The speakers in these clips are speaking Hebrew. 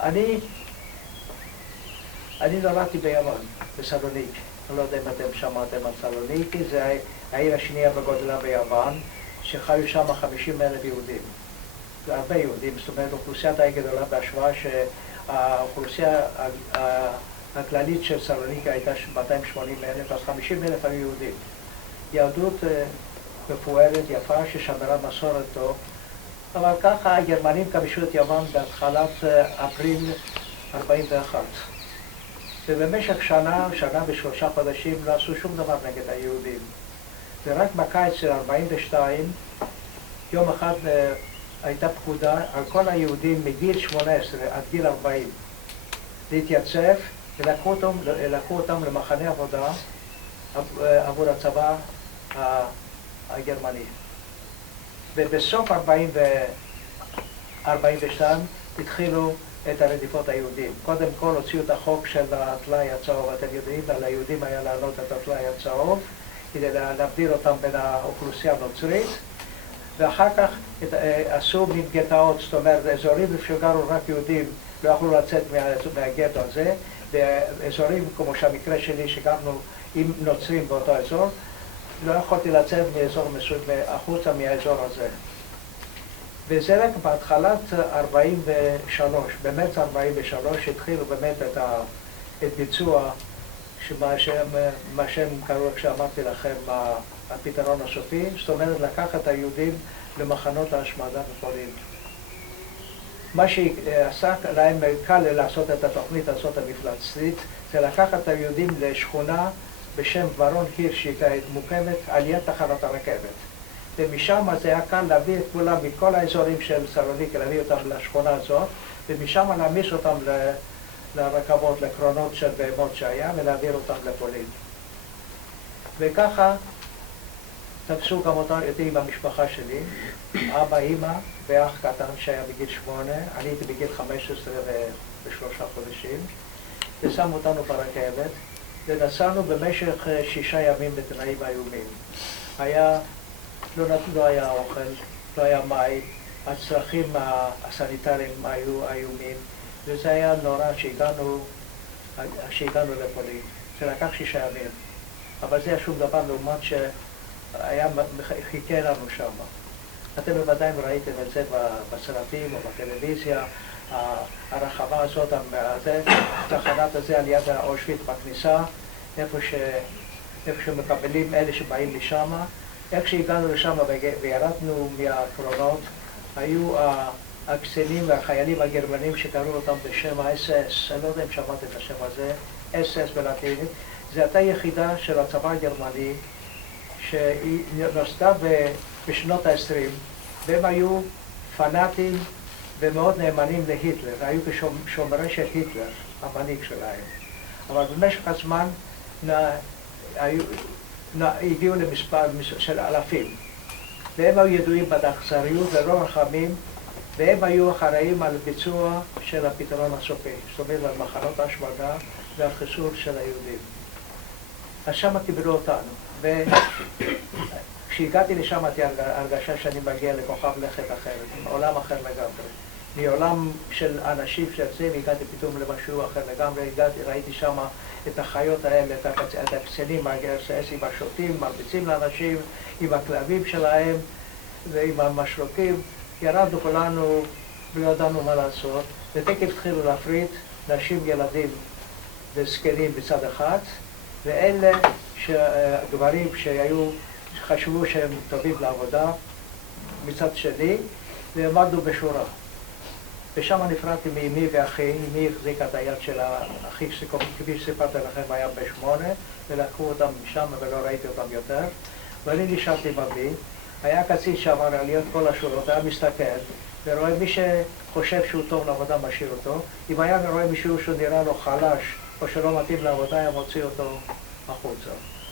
אני נולדתי ביוון, בסלוניק. אני לא יודע אם אתם שמעתם על סלוניקי, זה העיר השנייה בגודלה ביוון, שחיו שם 50,000 יהודים. הרבה יהודים, זאת אומרת, אוכלוסייה די גדולה בהשוואה שהאוכלוסייה הכללית של סלוניקי הייתה 280,000, אז 50,000 היו יהודים. יהדות מפוארת, יפה, ששמרה מסורת טוב, אבל ככה הגרמנים כבשו את יוון בהתחלת אפריל 41. ובמשך שנה ושלושה חודשים לא עשו שום דבר נגד היהודים. ורק בקיץ של 42, יום אחד הייתה פקודה על כל היהודים מגיל 18 עד גיל 40 להתייצב, ולקחו אותם למחנה עבודה עבור הצבא הגרמני. ובסוף 42 התחילו את הרדיפות היהודים. קודם כל הוציאו את החוק של הטלאי הצהוב, אתם יודעים, על היהודים היה לעלות את הטלאי הצהוב כדי להבדיל אותם בין האוכלוסייה הנוצרית, ואחר כך עשו מין גטאות, זאת אומרת, אזורים שגרו רק יהודים לא יכלו לצאת מהגטו הזה, באזורים כמו שהמקרה שלי שגרנו עם נוצרים באותו אזור, לא יכולתי לצאת מאזור מסוים, החוצה מהאזור הזה. וזה רק בהתחלת 43, במרץ 43, התחילו באמת את ביצוע מה שהם קראו, כשאמרתי לכם, הפתרון הסופי, זאת אומרת לקחת את היהודים למחנות ההשמדה בפולין. מה שעשה להם קל לעשות את התוכנית הזאת המפלצתית, זה לקחת את היהודים לשכונה בשם ורון הירשיק, מוקמת על יד תחנת הרכבת. ומשם זה היה קל להביא את כולם מכל האזורים של סלוניקי, להביא אותם לשכונה הזאת, ומשם להעמיס אותם לרכבות, לקרונות של בהמות שהיה, ולהעביר אותם לפולין. וככה תפסו גם אותי עם המשפחה שלי, אבא, אמא ואח קטן שהיה בגיל 8, אני הייתי בגיל 15 ושלושה חודשים, ושמו אותנו ברכבת, ונסענו במשך 6 ימים בתנאים איומים. לא היה אוכל, לא היה מים, הצרכים הסניטריים היו איומים, וזה היה נורא שהגענו לפולין. זה לקח 6 ימים, אבל זה היה שום דבר לעומת שהיה חיכה לנו שם. אתם בוודאי ראיתם את זה בסרטים או בטלוויזיה, הרחבה הזאת, התחנת הזה על יד אושוויץ בכניסה, איפה שמקבלים אלה שבאים משם. איך שהגענו לשם וירדנו מהקרונות, היו הקצינים והחיילים הגרמנים שקראו אותם בשם ה-SS, אני לא יודע אם שמעתם את השם הזה, SS בלטינית. זו הייתה יחידה של הצבא הגרמני שהיא נוסדה בשנות ה-20, והם היו פנאטים ומאוד נאמנים להיטלר, היו כשומרי של היטלר, המנהיג שלהם. אבל במשך הזמן הגיעו למספר של אלפים, והם היו ידועים באכזריות ולא רחמים, והם היו אחראים על ביצוע של הפתרון הסופי, זאת אומרת על מחנות ההשמדה ועל חיסול של היהודים. אז שמה קיבלו אותנו, וכשהגעתי לשם הייתי הרגשה שאני מגיע לכוכב לכת אחרת, עולם אחר לגמרי. מעולם של אנשים שיוצאים, הגעתי פתאום למשהו אחר לגמרי, ראיתי שם את החיות האלה, את הקצינים, עם השוטים, מרביצים לאנשים, עם הכלבים שלהם ועם המשרוקים. ירדנו כולנו ולא ידענו מה לעשות, ותקף התחילו להפריד נשים, ילדים וזקנים בצד אחד, ואלה גברים שחשבו שהם טובים לעבודה מצד שני, ועמדנו בשורה. ושם נפרדתי מאמי ואחי, אמי החזיקה את היד של האחי, כפי שסיפרתי לכם, היה ב8, ולקחו אותם משם ולא ראיתי אותם יותר. ואני נשארתי עם אבי, היה קצין שעבר על יד כל השורות, היה מסתכל, ורואה מי שחושב שהוא טוב לעבודה משאיר אותו. אם היה רואה מישהו שנראה לו חלש, או שלא מתאים לעבודה, היה מוציא אותו החוצה.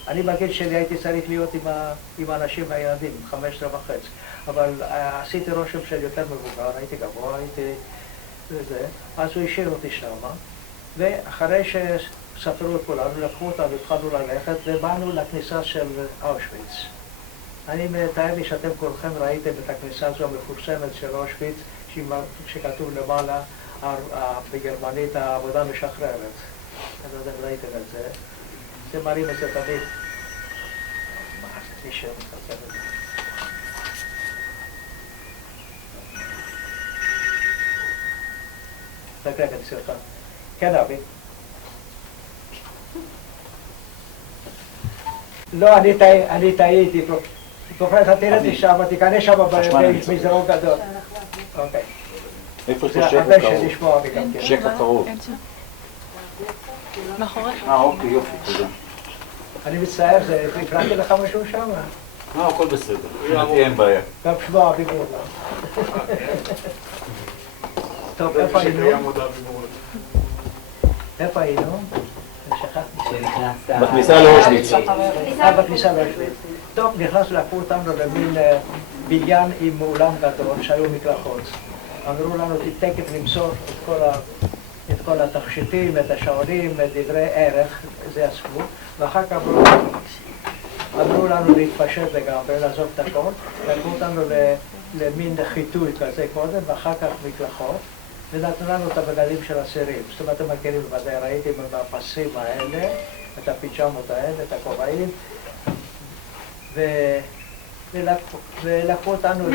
אני בגיל שלי הייתי צריך להיות עם האנשים והילדים, 15 וחצי. אבל עשיתי רושם של יותר מבוגר, הייתי גבוה, הייתי וזה, אז הוא השאיר אותי שם, ואחרי שספרו את כולנו, לקחו אותנו והתחלנו ללכת, ובאנו לכניסה של אושוויץ. אני מתאר לי שאתם כולכם ראיתם את הכניסה הזו המפורסמת של אושוויץ, שכתוב למעלה, בגרמנית העבודה משחררת. אני לא יודע אם ראיתם את זה. זה מראים את זה תמיד. מי שמחצר את זה. רק רגע, סליחה. כן, אבי. לא, אני טעיתי. פרופסור, תראי שם, תיכנס שם במסדרון גדול. אוקיי. איפה יש שקע קרוב? שקע שקע קרוב. מאחוריך. אוקיי, יופי, תודה. אני מצטער, הפרעתי לך משהו שם? לא, הכל בסדר. מבחינתי אין בעיה. גם שבוע הביגוד. טוב, איפה היינו? איפה היינו? בכניסה לאושוויץ. בכניסה לאושוויץ. טוב, לקחו אותנו למין בניין עם אולם גדול שהיו מקלחות. אמרו לנו, תכף נמסור את כל התכשיטים, את השעונים, את דברי ערך, זה אספו, ואחר כך אמרו לנו להתפשט לגמרי, לעזוב את הכל, לקחו אותנו למין חיטוי כזה קודם, ואחר כך מקלחות, ונתנו לנו את הבגדים של אסירים. זאת אומרת, אתם מכירים בוודאי, ראיתם עם הפסים האלה, את הפיג'מות האלה, את הכובעים, ולקחו אותנו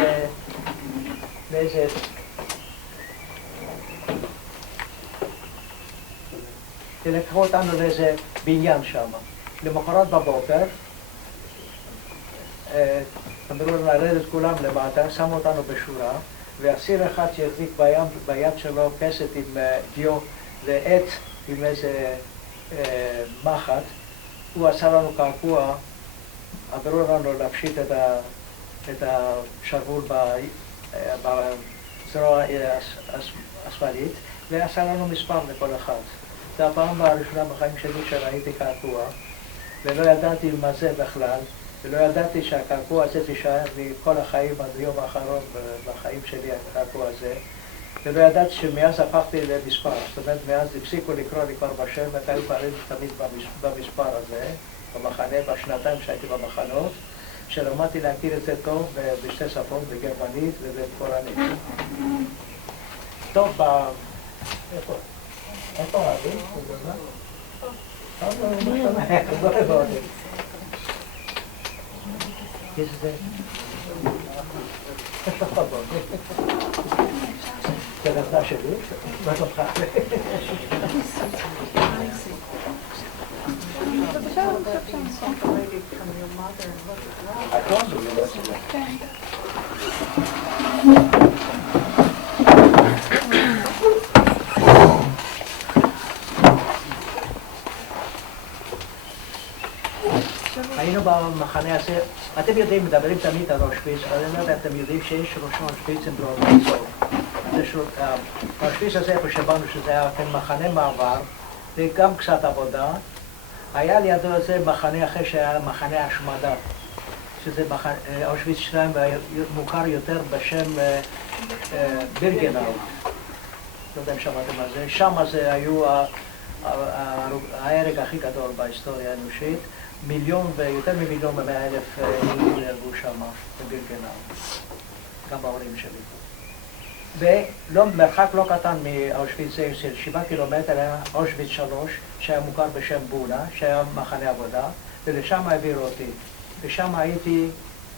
לאיזה... לקחו אותנו לאיזה בניין שם. למחרת בבוקר, אמרו לנו לרדת כולם למטה, שמו אותנו בשורה, ואסיר אחד שהחזיק ביד שלו כסת עם דיו ועט עם איזה מחט, הוא עשה לנו קעקוע, אמרו לנו להפשיט את השרוול בזרוע השמאלית, ועשה לנו מספר לכל אחד. זו הפעם הראשונה בחיים שלי שראיתי קעקוע, ולא ידעתי מה זה בכלל, ולא ידעתי שהקעקוע הזה תישאר לי כל החיים עד היום האחרון בחיים שלי, הקעקוע הזה, ולא ידעתי שמאז הפכתי למספר, זאת אומרת, מאז הפסיקו לקרוא לי כבר בשם, והיו פערים תמיד במספר הזה, במחנה, בשנתיים שהייתי במחנות, שלמדתי להכיר את זה טוב בשתי שפות, בגרמנית ובקוראנית. טוב, איפה? איפה אבי? יש זה... זה נכדה שלי? מה שלומך? היינו במחנה הזה, אתם יודעים, מדברים תמיד על אושוויץ, אבל אני לא יודע, אתם יודעים שיש ראשון אושוויצים בארצות. האושוויץ הזה, איפה שבאנו, שזה היה מחנה מעבר, וגם קצת עבודה, היה לידו איזה מחנה אחר שהיה מחנה השמדה, שזה אושוויץ 2 מוכר יותר בשם בירגנאו. לא יודע אם שמעתם על זה, שם זה היו ההרג הכי גדול בהיסטוריה האנושית. ויותר מ1,100,000 יהודים נהרגו שם בבירגנאו, גם בהורים שלי. ומרחק לא קטן מאושוויץ זה של 7 קילומטר היה אושוויץ 3, שהיה מוכר בשם בונה, שהיה מחנה עבודה, ולשם העבירו אותי. ושם הייתי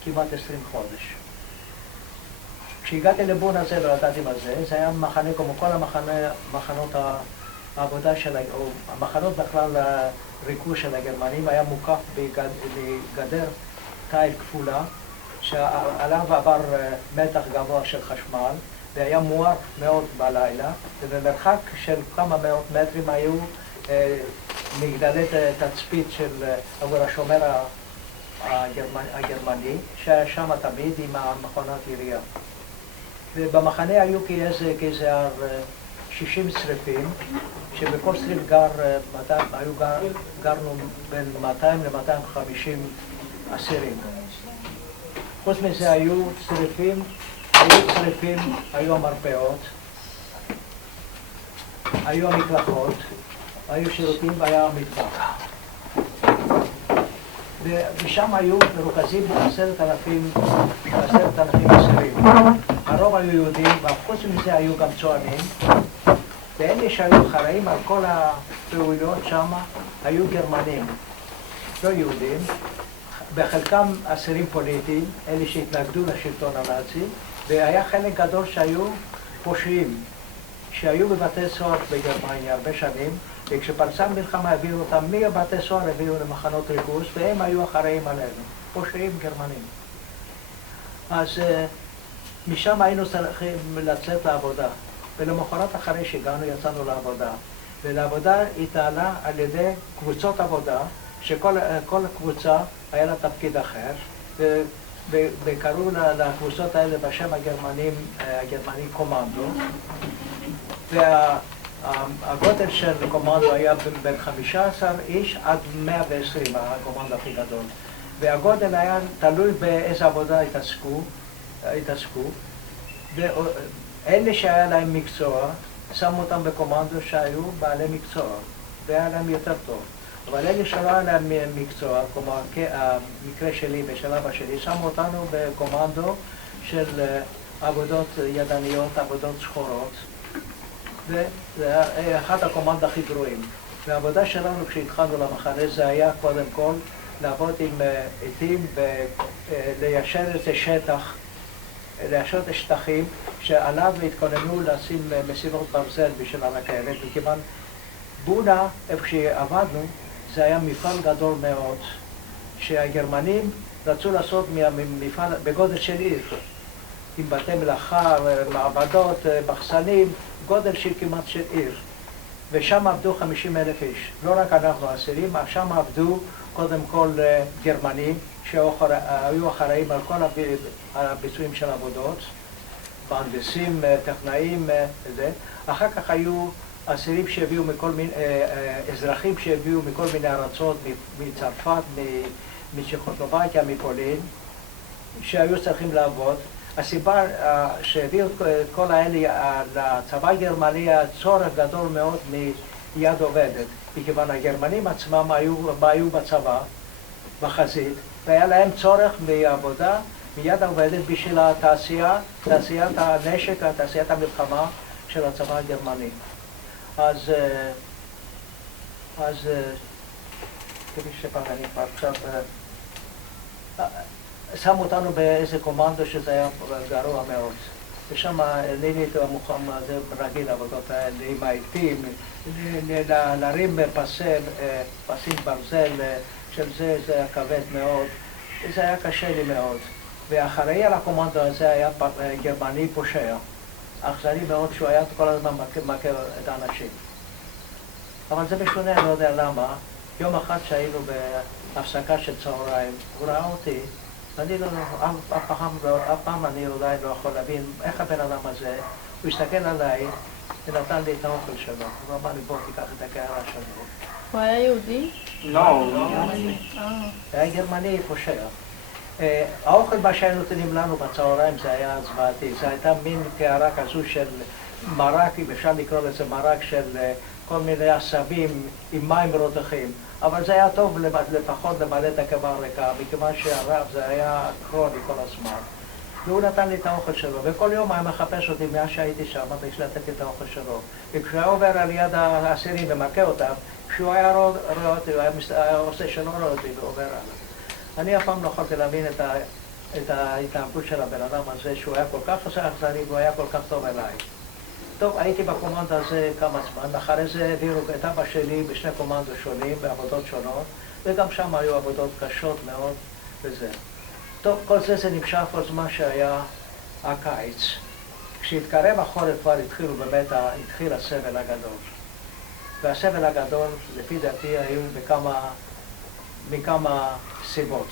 כמעט 20 חודש. כשהגעתי לבונה זה לא ידעתי מה זה, זה היה מחנה כמו כל מחנות העבודה של, או המחנות בכלל ריכוז של הגרמנים, היה מוקף בגדר תיל כפולה, שעליו עבר מתח גבוה של חשמל, והיה מואר מאוד בלילה, ובמרחק של כמה מאות מטרים היו מגדלי תצפית של השומר הגרמני, שהיה שם תמיד עם המכונת ירייה. ובמחנה היו כאיזה 60 צריפים, שבכל צריף גרנו בין 200 ל-250 אסירים. חוץ מזה היו צריפים, היו המרפאות, היו המקלחות, היו שירותים והיה המטבח. ושם היו מרוכזים 10,000 אסירים. הרוב היו יהודים, וחוץ מזה היו גם צוענים, ואלה שהיו אחראים על כל הפעולות שם היו גרמנים, לא יהודים, בחלקם אסירים פוליטיים, אלה שהתנגדו לשלטון הנאצי, והיה חלק גדול שהיו פושעים, שהיו בבתי סוהר בגרמניה הרבה שנים, וכשפרצה מלחמה הביאו אותם מבתי סוהר, הביאו למחנות ריכוז, והם היו אחראים עלינו, פושעים גרמנים. אז משם היינו צריכים לצאת לעבודה, ולמחרת אחרי שהגענו יצאנו לעבודה, ולעבודה התנהלה על ידי קבוצות עבודה, שכל קבוצה היה לה תפקיד אחר, וקראו לקבוצות האלה בשם הגרמני קומנדו, והגודל של קומנדו היה בין 15 איש עד 120, הקומנדו הכי גדול. והגודל היה תלוי באיזה עבודה התעסקו, ואלה שהיה להם מקצוע, שמו אותם בקומנדו שהיו בעלי מקצוע, והיה להם יותר טוב. אבל אלה שלא היה להם מקצוע, כמו המקרה שלי ושל אבא שלי, שמו אותנו בקומנדו של עבודות ידניות, עבודות שחורות, וזה היה אחד הקומנדו הכי גרועים. והעבודה שלנו כשהתחלנו למחנה זה היה קודם כל לעבוד עם עטים וליישר את השטח, ליישר את השטחים שעליו התכוננו לשים מסילות ברזל בשביל הרכבת, וכיוון בונה, איפה שעבדנו, זה היה מפעל גדול מאוד, שהגרמנים רצו לעשות מפעל בגודל של עיר, עם בתי מלאכה, מעבדות, מחסנים, גודל של כמעט של עיר. ושם עבדו 50,000 איש. לא רק אנחנו האסירים, שם עבדו קודם כל גרמנים, שהיו אחראים על כל הביצועים של עבודות, מהנדסים, טכנאים וזה. אחר כך היו אסירים שהביאו מכל מיני, אזרחים שהביאו מכל מיני ארצות, מצרפת, מצ'כוסלובקיה, מפולין, שהיו צריכים לעבוד. הסיבה שהביאו את כל האלה לצבא הגרמני היה צורך גדול מאוד מיד עובדת, מכיוון הגרמנים עצמם היו בצבא, בחזית, והיה להם צורך בעבודה מיד עובדת בשביל תעשיית הנשק, תעשיית המלחמה של הצבא הגרמני. אז כפי שפעם אני כבר עכשיו, שמו אותנו באיזה קומנדו שזה היה גרוע מאוד. ושם עליתי את המוחם הזה רגיל, העבודות האלה, עם העיתים, להרים פסים ברזל של זה היה כבד מאוד, זה היה קשה לי מאוד. ואחראי על הקומנדו הזה היה גרמני פושע. אכזרי מאוד שהוא היה כל הזמן מכה את האנשים. אבל זה משונה, אני לא יודע למה. יום אחד שהיינו בהפסקה של צהריים, הוא ראה אותי, ואני אף פעם אני אולי לא יכול להבין איך הבן אדם הזה, הוא הסתכל עליי ונתן לי את האוכל שלו. הוא אמר לי, בוא תיקח את הקערה שלו. הוא היה יהודי? לא, היה גרמני פושע. האוכל מה שהיו נותנים לנו בצהריים זה היה זוועתי, זה הייתה מין קערה כזו של מרק, אם אפשר לקרוא לזה מרק של כל מיני עשבים עם מים רותחים, אבל זה היה טוב לפחות למלא את הקיבה ריקה, מכיוון שהרעב זה היה קרוני כל הזמן. והוא נתן לי את האוכל שלו, וכל יום היה מחפש אותי מאז שהייתי שם, בשביל לתת לי את האוכל שלו. וכשהוא היה עובר על יד האסירים ומכה אותם, כשהוא היה רואה אותי, הוא היה עושה שלא רואה אותי ועובר עליו. אני אף פעם לא יכולתי להבין את ההתנהגות של הבן אדם הזה, שהוא היה כל כך אכזרי והוא היה כל כך טוב אליי. טוב, הייתי בקומנדו הזה כמה זמן, אחרי זה העבירו את אבא שלי בשני קומנדו שונים, בעבודות שונות, וגם שם היו עבודות קשות מאוד וזה. טוב, כל זה נמשך כל זמן שהיה הקיץ. כשהתקרב החורף כבר התחיל הסבל הגדול. והסבל הגדול, לפי דעתי, היו מכמה סיבות.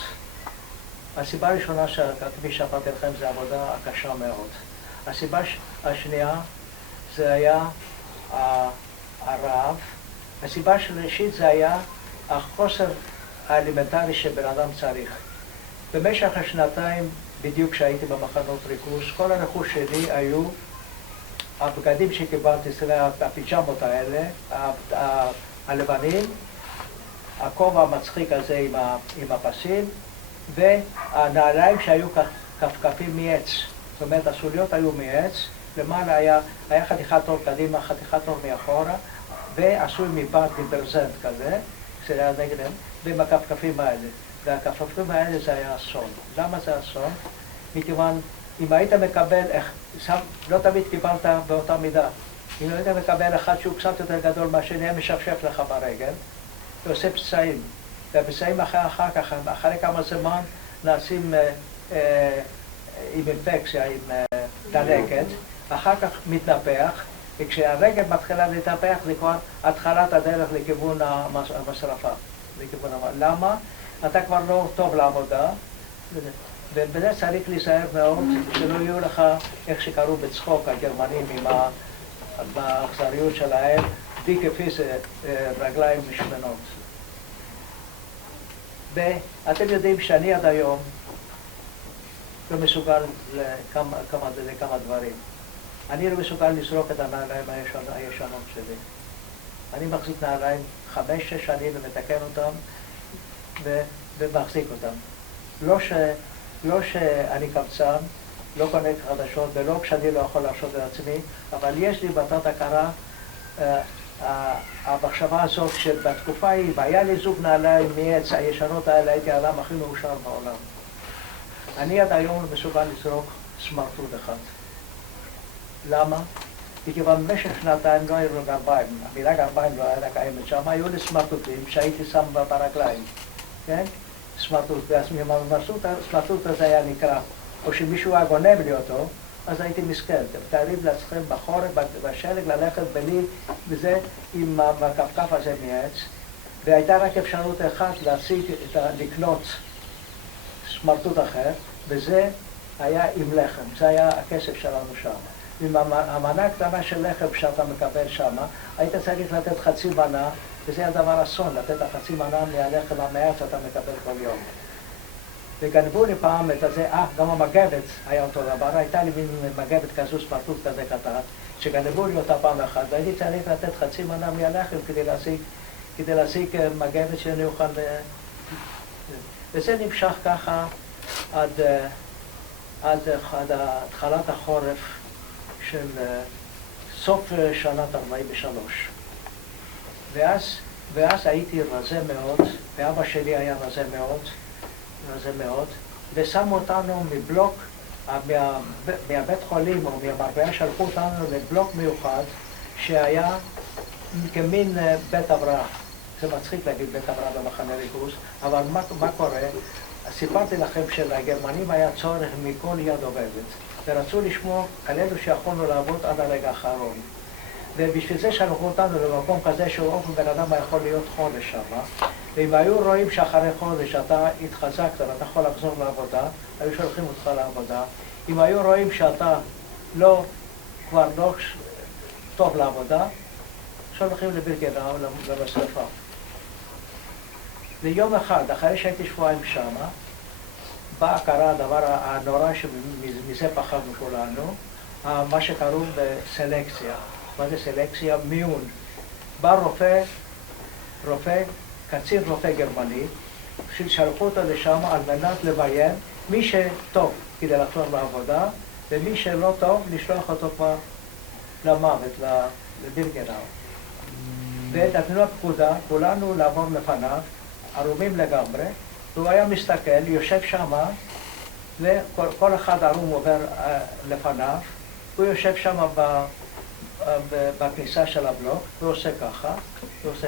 הסיבה הראשונה, כפי שאמרתי לכם, זה עבודה קשה מאוד. הסיבה השנייה זה היה הרעב. הסיבה השלישית זה היה החוסר האלמנטרי שבן אדם צריך. במשך השנתיים, בדיוק כשהייתי במחנות ריכוז, כל הרכוש שלי היו הבגדים שקיבלתי, הפיג'מות האלה, הלבנים, הכובע המצחיק הזה עם הפסים, והנעליים שהיו כפכפים מעץ. זאת אומרת, הסוליות היו מעץ, למעלה היה חתיכת אור קדימה, חתיכת אור מאחורה, ועשוי מבד מברזנט כזה, שזה היה נגדם, ועם הכפכפים האלה. והכפכפים האלה זה היה אסון. למה זה אסון? מכיוון, אם היית מקבל, לא תמיד קיבלת באותה מידה. אם היית מקבל אחד שהוא קצת יותר גדול מהשני, היה משפשף לך ברגל, ועושה פצעים. והפצעים אחר כך, אחרי כמה זמן, נעשים עם אינפקציה, עם דלקת, אחר כך מתנפח, וכשהרגל מתחילה להתנפח זה כבר התחלת הדרך לכיוון המשרפה. למה? אתה כבר לא טוב לעבודה, ובזה צריך להיזהר מאוד, שלא יהיו לך, איך שקראו בצחוק הגרמנים עם האכזריות שלהם, די כפי זה רגליים משמנות. ואתם יודעים שאני עד היום לא מסוגל לכמה דברים. אני לא מסוגל לזרוק את הנעליים הישנות שלי. אני מחזיק נעליים 5-6 שנים ומתקן אותם ומחזיק אותם. לא שאני קמצן, לא קונה חדשות ולא כשאני לא יכול להרשות לעצמי, אבל יש לי בתת הכרה המחשבה הזאת שבתקופה ההיא, והיה לי זוג נעליים מעץ הישנות האלה, הייתי האדם הכי מאושר בעולם. אני עד היום מסוגל לזרוק סמרטוט אחד. למה? מכיוון במשך שנתיים לא היו לו גרביים. המילה גרביים לא הייתה קיימת שם, היו לי סמרטוטים שהייתי שם ברגליים. כן? סמרטוט. והסמרטוט הזה היה נקרא. או שמישהו היה גונב לי אותו, אז הייתי מסכן. תארים לעצמכם בחורף, בשלג, ללכת בלי, וזה עם הכפכף הזה מעץ. והייתה רק אפשרות אחת לקנות סמרטוט אחר, וזה היה עם לחם. זה היה הכסף שלנו שם. עם המנה הקטנה של לחם שאתה מקבל שם, היית צריך לתת חצי מנה, וזה היה דבר אסון, לתת החצי מנה מהלחם המעט שאתה מקבל כל יום. וגנבו לי פעם את הזה, גם המגבת היה אותו דבר, הייתה לי מין מגבת כזו, סמרטוט כזה קטן, שגנבו לי אותה פעם אחת, והייתי צריך לתת חצי מנה מהלחם כדי להשיג מגבת שאני אוכל... וזה נמשך ככה עד התחלת החורף של סוף שנת 43. ואז הייתי רזה מאוד, ואבא שלי היה רזה מאוד, ושמו אותנו מבלוק, מהבית חולים או מהמרפאה שלחו אותנו לבלוק מיוחד שהיה כמין בית הבראה. זה מצחיק להגיד בית הבראה במחנה ריכוז, אבל מה קורה? סיפרתי לכם שלגרמנים היה צורך מכל יד עובדת, ורצו לשמור על אלו שיכולנו לעבוד עד הרגע האחרון. ובשביל זה שלחו אותנו למקום כזה שאופן בן אדם יכול להיות חודש שם, ואם היו רואים שאחרי חודש אתה התחזקת ואתה יכול לחזור לעבודה, היו שולחים אותך לעבודה. אם היו רואים שאתה כבר לא טוב לעבודה, שולחים לבירקנאו, למשרפה. ויום אחד, אחרי שהייתי שבועיים שמה, קרה הדבר הנורא שמזה פחדנו כולנו, מה שקראו בסלקציה. מה זה סלקציה? מיון. בא קצין רופא גרמני, ששלחו אותו לשם על מנת לביין מי שטוב כדי לחזור לעבודה, ומי שלא טוב, לשלוח אותו כבר למוות, לבירקנאו. ונתנו הפקודה, כולנו לעבור לפניו, ערומים לגמרי, והוא היה מסתכל, יושב שם, וכל אחד ערום עובר לפניו, הוא יושב שם בכניסה של הבלוק, הוא עושה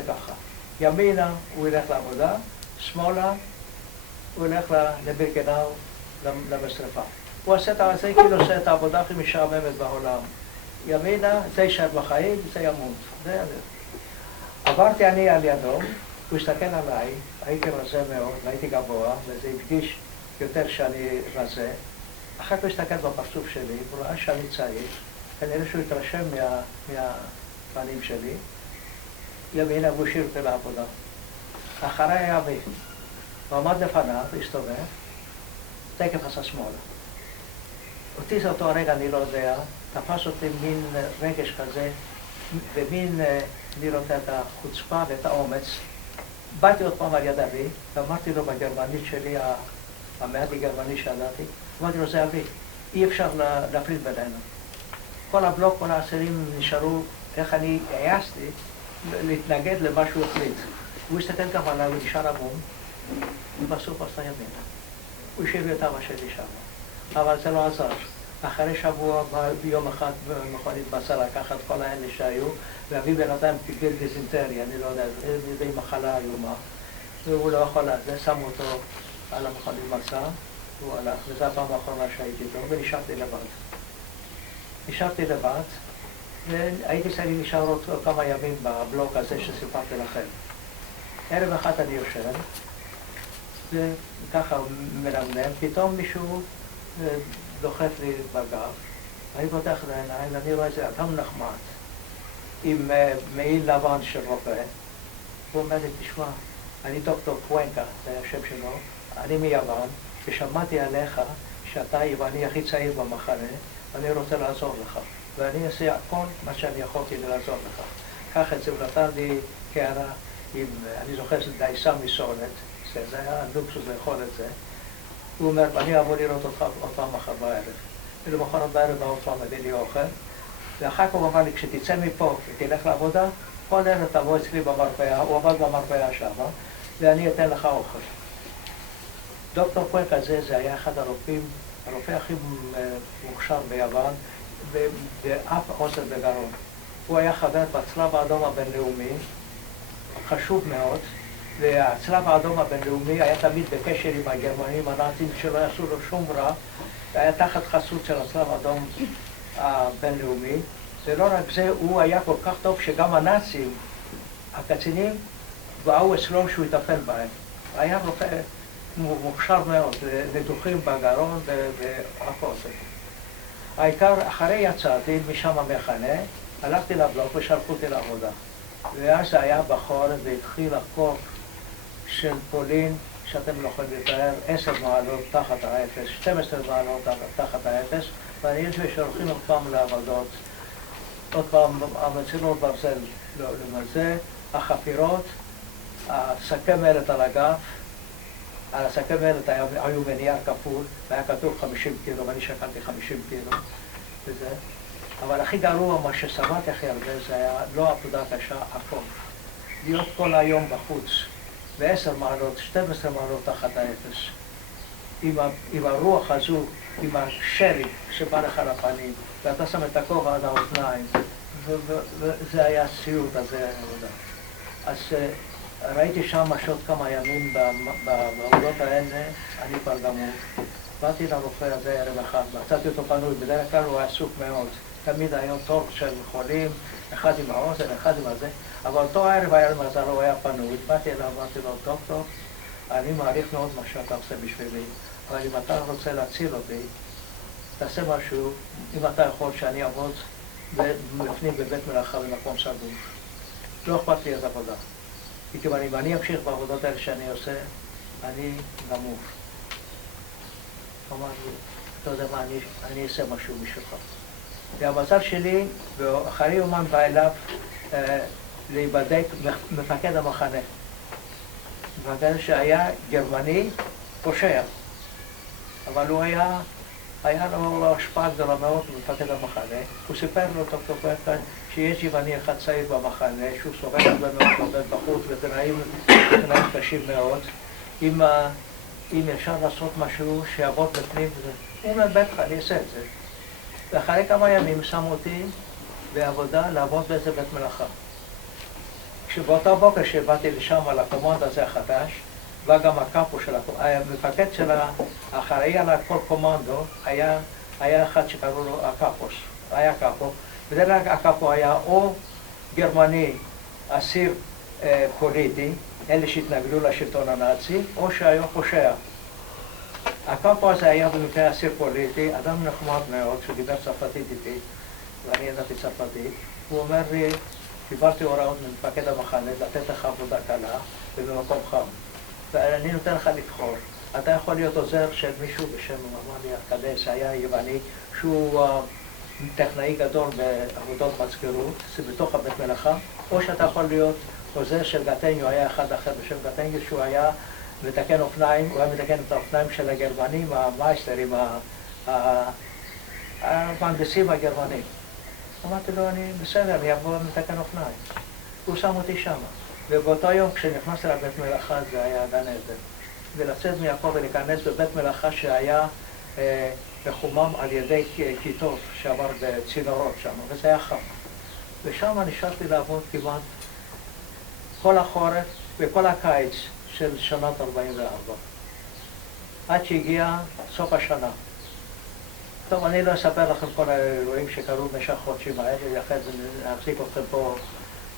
ככה. ימינה הוא ילך לעבודה, שמאלה הוא ילך לבירקנאו, למשרפה. הוא עושה את העבודה הכי משעממת בעולם. ימינה, זה יישאר בחיים, זה ימות. עברתי אני על ידו, הוא הסתכל עליי, הייתי רזה מאוד, הייתי גבוה, וזה הדגיש יותר שאני רזה. אחר כך הוא הסתכל בפרצוף שלי, הוא ראה שאני צעיר, כנראה שהוא התרשם מהפנים שלי. ימינה, והוא השאיר אותי לעבודה. אחריי היה אבי, הוא עמד לפניו, הסתובב, תקף עשה שמאלה. אותי זה אותו הרגע, אני לא יודע, תפס אותי מין רגש כזה, ומין לראות את החוצפה ואת האומץ. באתי עוד פעם על יד אבי, ואמרתי לו בגרמנית שלי, המעט הגרמני שידעתי, אמרתי לו, זה אבי, אי אפשר להפריד בינינו. כל הבלוק, כל האסירים נשארו, איך אני העזתי להתנגד למה שהוא החליט. הוא הסתכל גם עליי, הוא נשאר עמום, ובסוף עשה ימינה. הוא השאיר לי את אבא שלי שם, אבל זה לא עזר. אחרי שבוע, ביום אחד מכונית בשר לקחת כל האלה שהיו, ואבי בינתיים קיבל דיזנטריה, אני לא יודע, איזו מחלה איומה, והוא לא יכול לזה, שמו אותו על המכונית בשר, והוא הלך, וזו הפעם האחרונה שהייתי איתו, ונשארתי לבד. נשארתי לבד, והייתי צריך להישאר עוד כמה ימים בבלוק הזה שסיפרתי לכם. ערב אחד אני יושב, וככה מנמנם, פתאום מישהו דוחף לי בגב, אני פותח את העיניים ואני רואה איזה אדם נחמד עם מעיל לבן של רופא. הוא אומר לי, תשמע, אני דוקטור קוונקה, זה השם שלו, אני מיוון, ושמעתי עליך שאתה יווני הכי צעיר במחנה, ואני רוצה לעזור לך, ואני אעשה הכל מה שאני יכולתי לעזור לך. כך את זה הוא נתן לי קערה עם, אני זוכר שזה דייסה מסולת, זה היה לוקסוס לאכול את זה. הוא אומר, אני אבוא לראות אותך עוד פעם מחר בערב. ולמחרת בערב בא עוד פעם מביא לי אוכל. ואחר כך הוא אמר לי, כשתצא מפה ותלך לעבודה, כל ערב תבוא אצלי במרפאה, הוא עבד במרפאה שם, ואני אתן לך אוכל. דוקטור קוונקה הזה, זה היה אחד הרופאים, הרופא הכי מוכשר ביוון, באף אוזן בגרון. הוא היה חבר בצלב האדום הבינלאומי, חשוב מאוד, והצלב האדום הבינלאומי היה תמיד בקשר עם הגרמנים הנאצים שלא יעשו לו שום רע, היה תחת חסות של הצלב האדום הבינלאומי, ולא רק זה, הוא היה כל כך טוב שגם הנאצים, הקצינים, באו אצלו שהוא יטפל בהם. היה רופא מוכשר מאוד, ניתוחים בגרון והכל זה. העיקר, אחרי יצאתי משם המחנה, הלכתי לבלוק ושלחו אותי לעבודה. ואז זה היה בחורף והתחיל החורף של פולין, שאתם לא יכולים לתאר, 10 מעלות תחת האפס, 12 מעלות תחת האפס, ואני יושב שהולכים עוד פעם לעבודות, עוד פעם המצילות ברזל למזה, החפירות, השקי מלט על הגף, על השקי מלט היו בנייר כפול, והיה כתוב 50 קילו, ואני שקלתי 50 קילו, וזה. אבל הכי גרוע, מה ששמעתי הכי הרבה, זה היה לא עבודה קשה, הכל. להיות כל היום בחוץ, ב10 מעלות, 12 מעלות תחת האפס, עם הרוח הזו, עם השרי שבא לך לפנים, ואתה שם את הכובע עד האוזניים, וזה היה סיוט, אז זה היה עבודה. אז ראיתי שם עוד כמה ימים בעבודות האלה, אני כבר גמור. באתי לרופא הזה ערב אחד, מצאתי אותו פנוי, בדרך כלל הוא היה עסוק מאוד. תמיד היה תור של חולים, אחד עם האוזן, אחד עם הזה, אבל אותו הערב היה למזל, הוא היה פנוי. באתי אליו, אמרתי לו, דוקטור, אני מעריך מאוד מה שאתה עושה בשבילי, אבל אם אתה רוצה להציל אותי, תעשה משהו, אם אתה יכול שאני אעבוד בפנים בבית מלאכה במקום סגור. לא אכפת לי איזו עבודה. כי אם אני אמשיך בעבודות האלה שאני עושה, אני נמוך. הוא אמר לי, אתה יודע מה, אני אעשה משהו בשבילך. והמצב שלי, ואחרי יומן בא אליו להיבדק מפקד המחנה. מפקד שהיה גרמני פושע, אבל הוא היה לו השפעה גדולה מאוד במפקד המחנה. הוא סיפר לו דוקטור קוונקה שיש יווני אחד צעיר במחנה, שהוא סובל הרבה מאוד עובד בחוץ בתנאים קשים מאוד. אם אפשר לעשות משהו שיעבוד בפנים, הוא אומר, בטח, אני אעשה את זה. ואחרי כמה ימים שמו אותי בעבודה לעבוד באיזה בית מלאכה. כשבאותו בוקר שבאתי לשם על הקומנד הזה החדש, בא גם הקאפו של המפקד של האחראי על כל קומנדו, היה אחד שקראו לו הקאפוס, היה קאפו. בדרך כלל הקאפו היה או גרמני, אסיר פוליטי, אלה שהתנגדו לשלטון הנאצי, או שהיה פושע. הקאפו הזה היה במקרה אסיר פוליטי, אדם נחמד מאוד, שדיבר צרפתית איתי, ואני ידעתי צרפתית. הוא אומר לי, קיבלתי הוראות ממפקד המחנה, לתת לך עבודה קלה ובמקום חם. ואני נותן לך לבחור. אתה יכול להיות עוזר של מישהו בשם, אמר לי, הקדש, היה יווני, שהוא טכנאי גדול בעבודות מזכירות, זה בתוך הבית מלאכה, או שאתה יכול להיות עוזר של גטניו, היה אחד אחר בשם גטניו, שהוא היה מתקן אופניים, הוא היה מתקן את האופניים של הגרמנים, המייסטרים, המהנדסים הגרמנים. אמרתי לו, אני בסדר, אני אבוא מתקן אופניים. הוא שם אותי שם. ובאותו יום כשנכנסתי לבית מלאכה זה היה גן עדן. ולצאת מהפה ולהיכנס בבית מלאכה שהיה מחומם על ידי כיתות שעבר בצינורות שם, וזה היה חם. ושם נשארתי לעבוד כמעט כל החורף וכל הקיץ של שנת 44. עד שהגיע סוף השנה. טוב, אני לא אספר לכם כל האירועים שקרו במשך החודשים האלה, אחרי זה להחזיק אתכם פה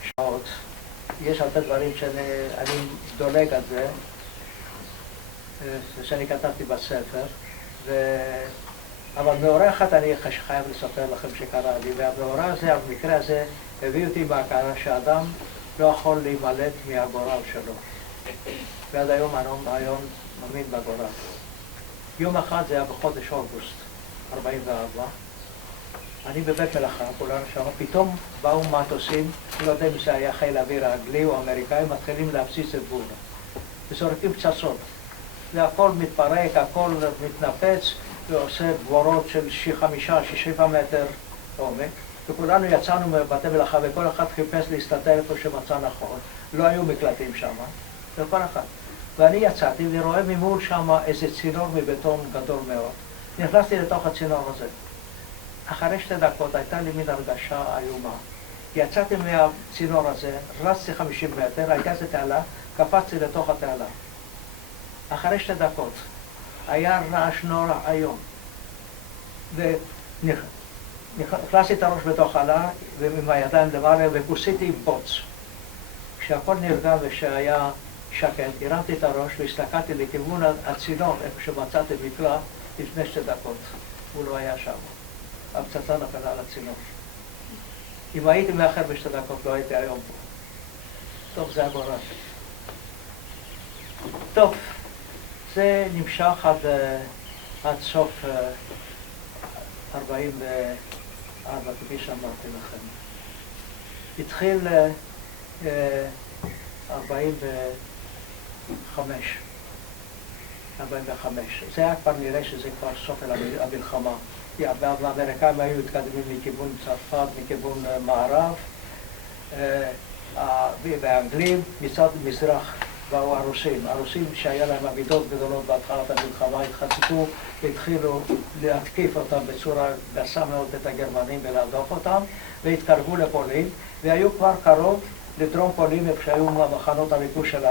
שעות. יש הרבה דברים שאני דולג על זה, שאני כתבתי בספר, אבל מאורע אחד אני חייב לספר לכם שקרה לי, והמאורע הזה, המקרה הזה, הביא אותי בהכרה שאדם לא יכול להימלט מהגורל שלו. ועד היום אני מאמין בגורל. יום אחד זה היה בחודש אוגוסט 44, אני בבית מלאכה, כולנו שם, פתאום באו מטוסים, לא יודע אם זה היה חיל האוויר האנגלי או האמריקאי, מתחילים להפציץ את בורמה. וזורקים פצצות. והכל מתפרק, הכל מתנפץ, ועושה בורות של 5-6 מטר עומק. וכולנו יצאנו מבתי מלאכה, וכל אחד חיפש להסתתר איפה שמצא נכון. לא היו מקלטים שם, וכל אחד. ואני יצאתי ורואה ממול שם איזה צינור מבטון גדול מאוד. נכנסתי לתוך הצינור הזה. אחרי 2 דקות הייתה לי מין הרגשה איומה. יצאתי מהצינור הזה, רצתי 50 מטר, הייתה איזה תעלה, קפצתי לתוך התעלה. אחרי 2 דקות היה רעש נורא היום. והכנסתי את הראש בתוך עלה, ועם הידיים למעלה, וכוסיתי עם בוץ. כשהכל נרגע ושהיה שקט, הרמתי את הראש והסתכלתי לכיוון הצינור, איפה שמצאתי מקלע, לפני 2 דקות. הוא לא היה שם. הפצצה נפלה על הצינור. אם הייתי מאחר ב2 דקות, לא הייתי היום פה. טוב, זה הגורל. טוב, זה נמשך עד סוף 44, כפי שאמרתי לכם. התחיל 45. זה היה כבר נראה שזה כבר סוף המלחמה. האמריקאים היו מתקדמים מכיוון צרפת, מכיוון מערב, והאנגלים מצד מזרח באו הרוסים. הרוסים שהיה להם עמידות גדולות בהתחלת המלחמה התחזקו והתחילו להתקיף אותם בצורה גסה מאוד את הגרמנים ולהדוף אותם, והתקרבו לפולין, והיו כבר קרוב לדרום פולין איפה שהיו מחנות הריכוז של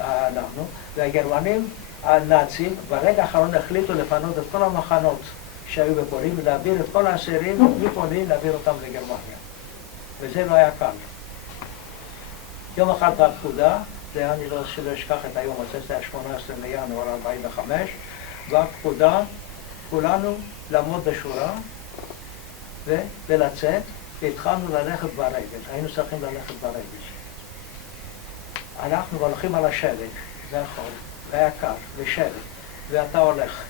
אנחנו, והגרמנים הנאצים ברגע האחרון החליטו לפנות את כל המחנות שהיו בפולין ולהעביר את כל האסירים מפולין, להעביר אותם לגרמניה. וזה לא היה קל. יום אחד בפקודה, זה אני לא אשכח את היום הזה, זה היה 18 לינואר 45, בפקודה כולנו לעמוד בשורה ולצאת, והתחלנו ללכת ברגל, היינו צריכים ללכת ברגל. אנחנו הולכים על השלג, זה החול, והיה קר, ושלג, ואתה הולך.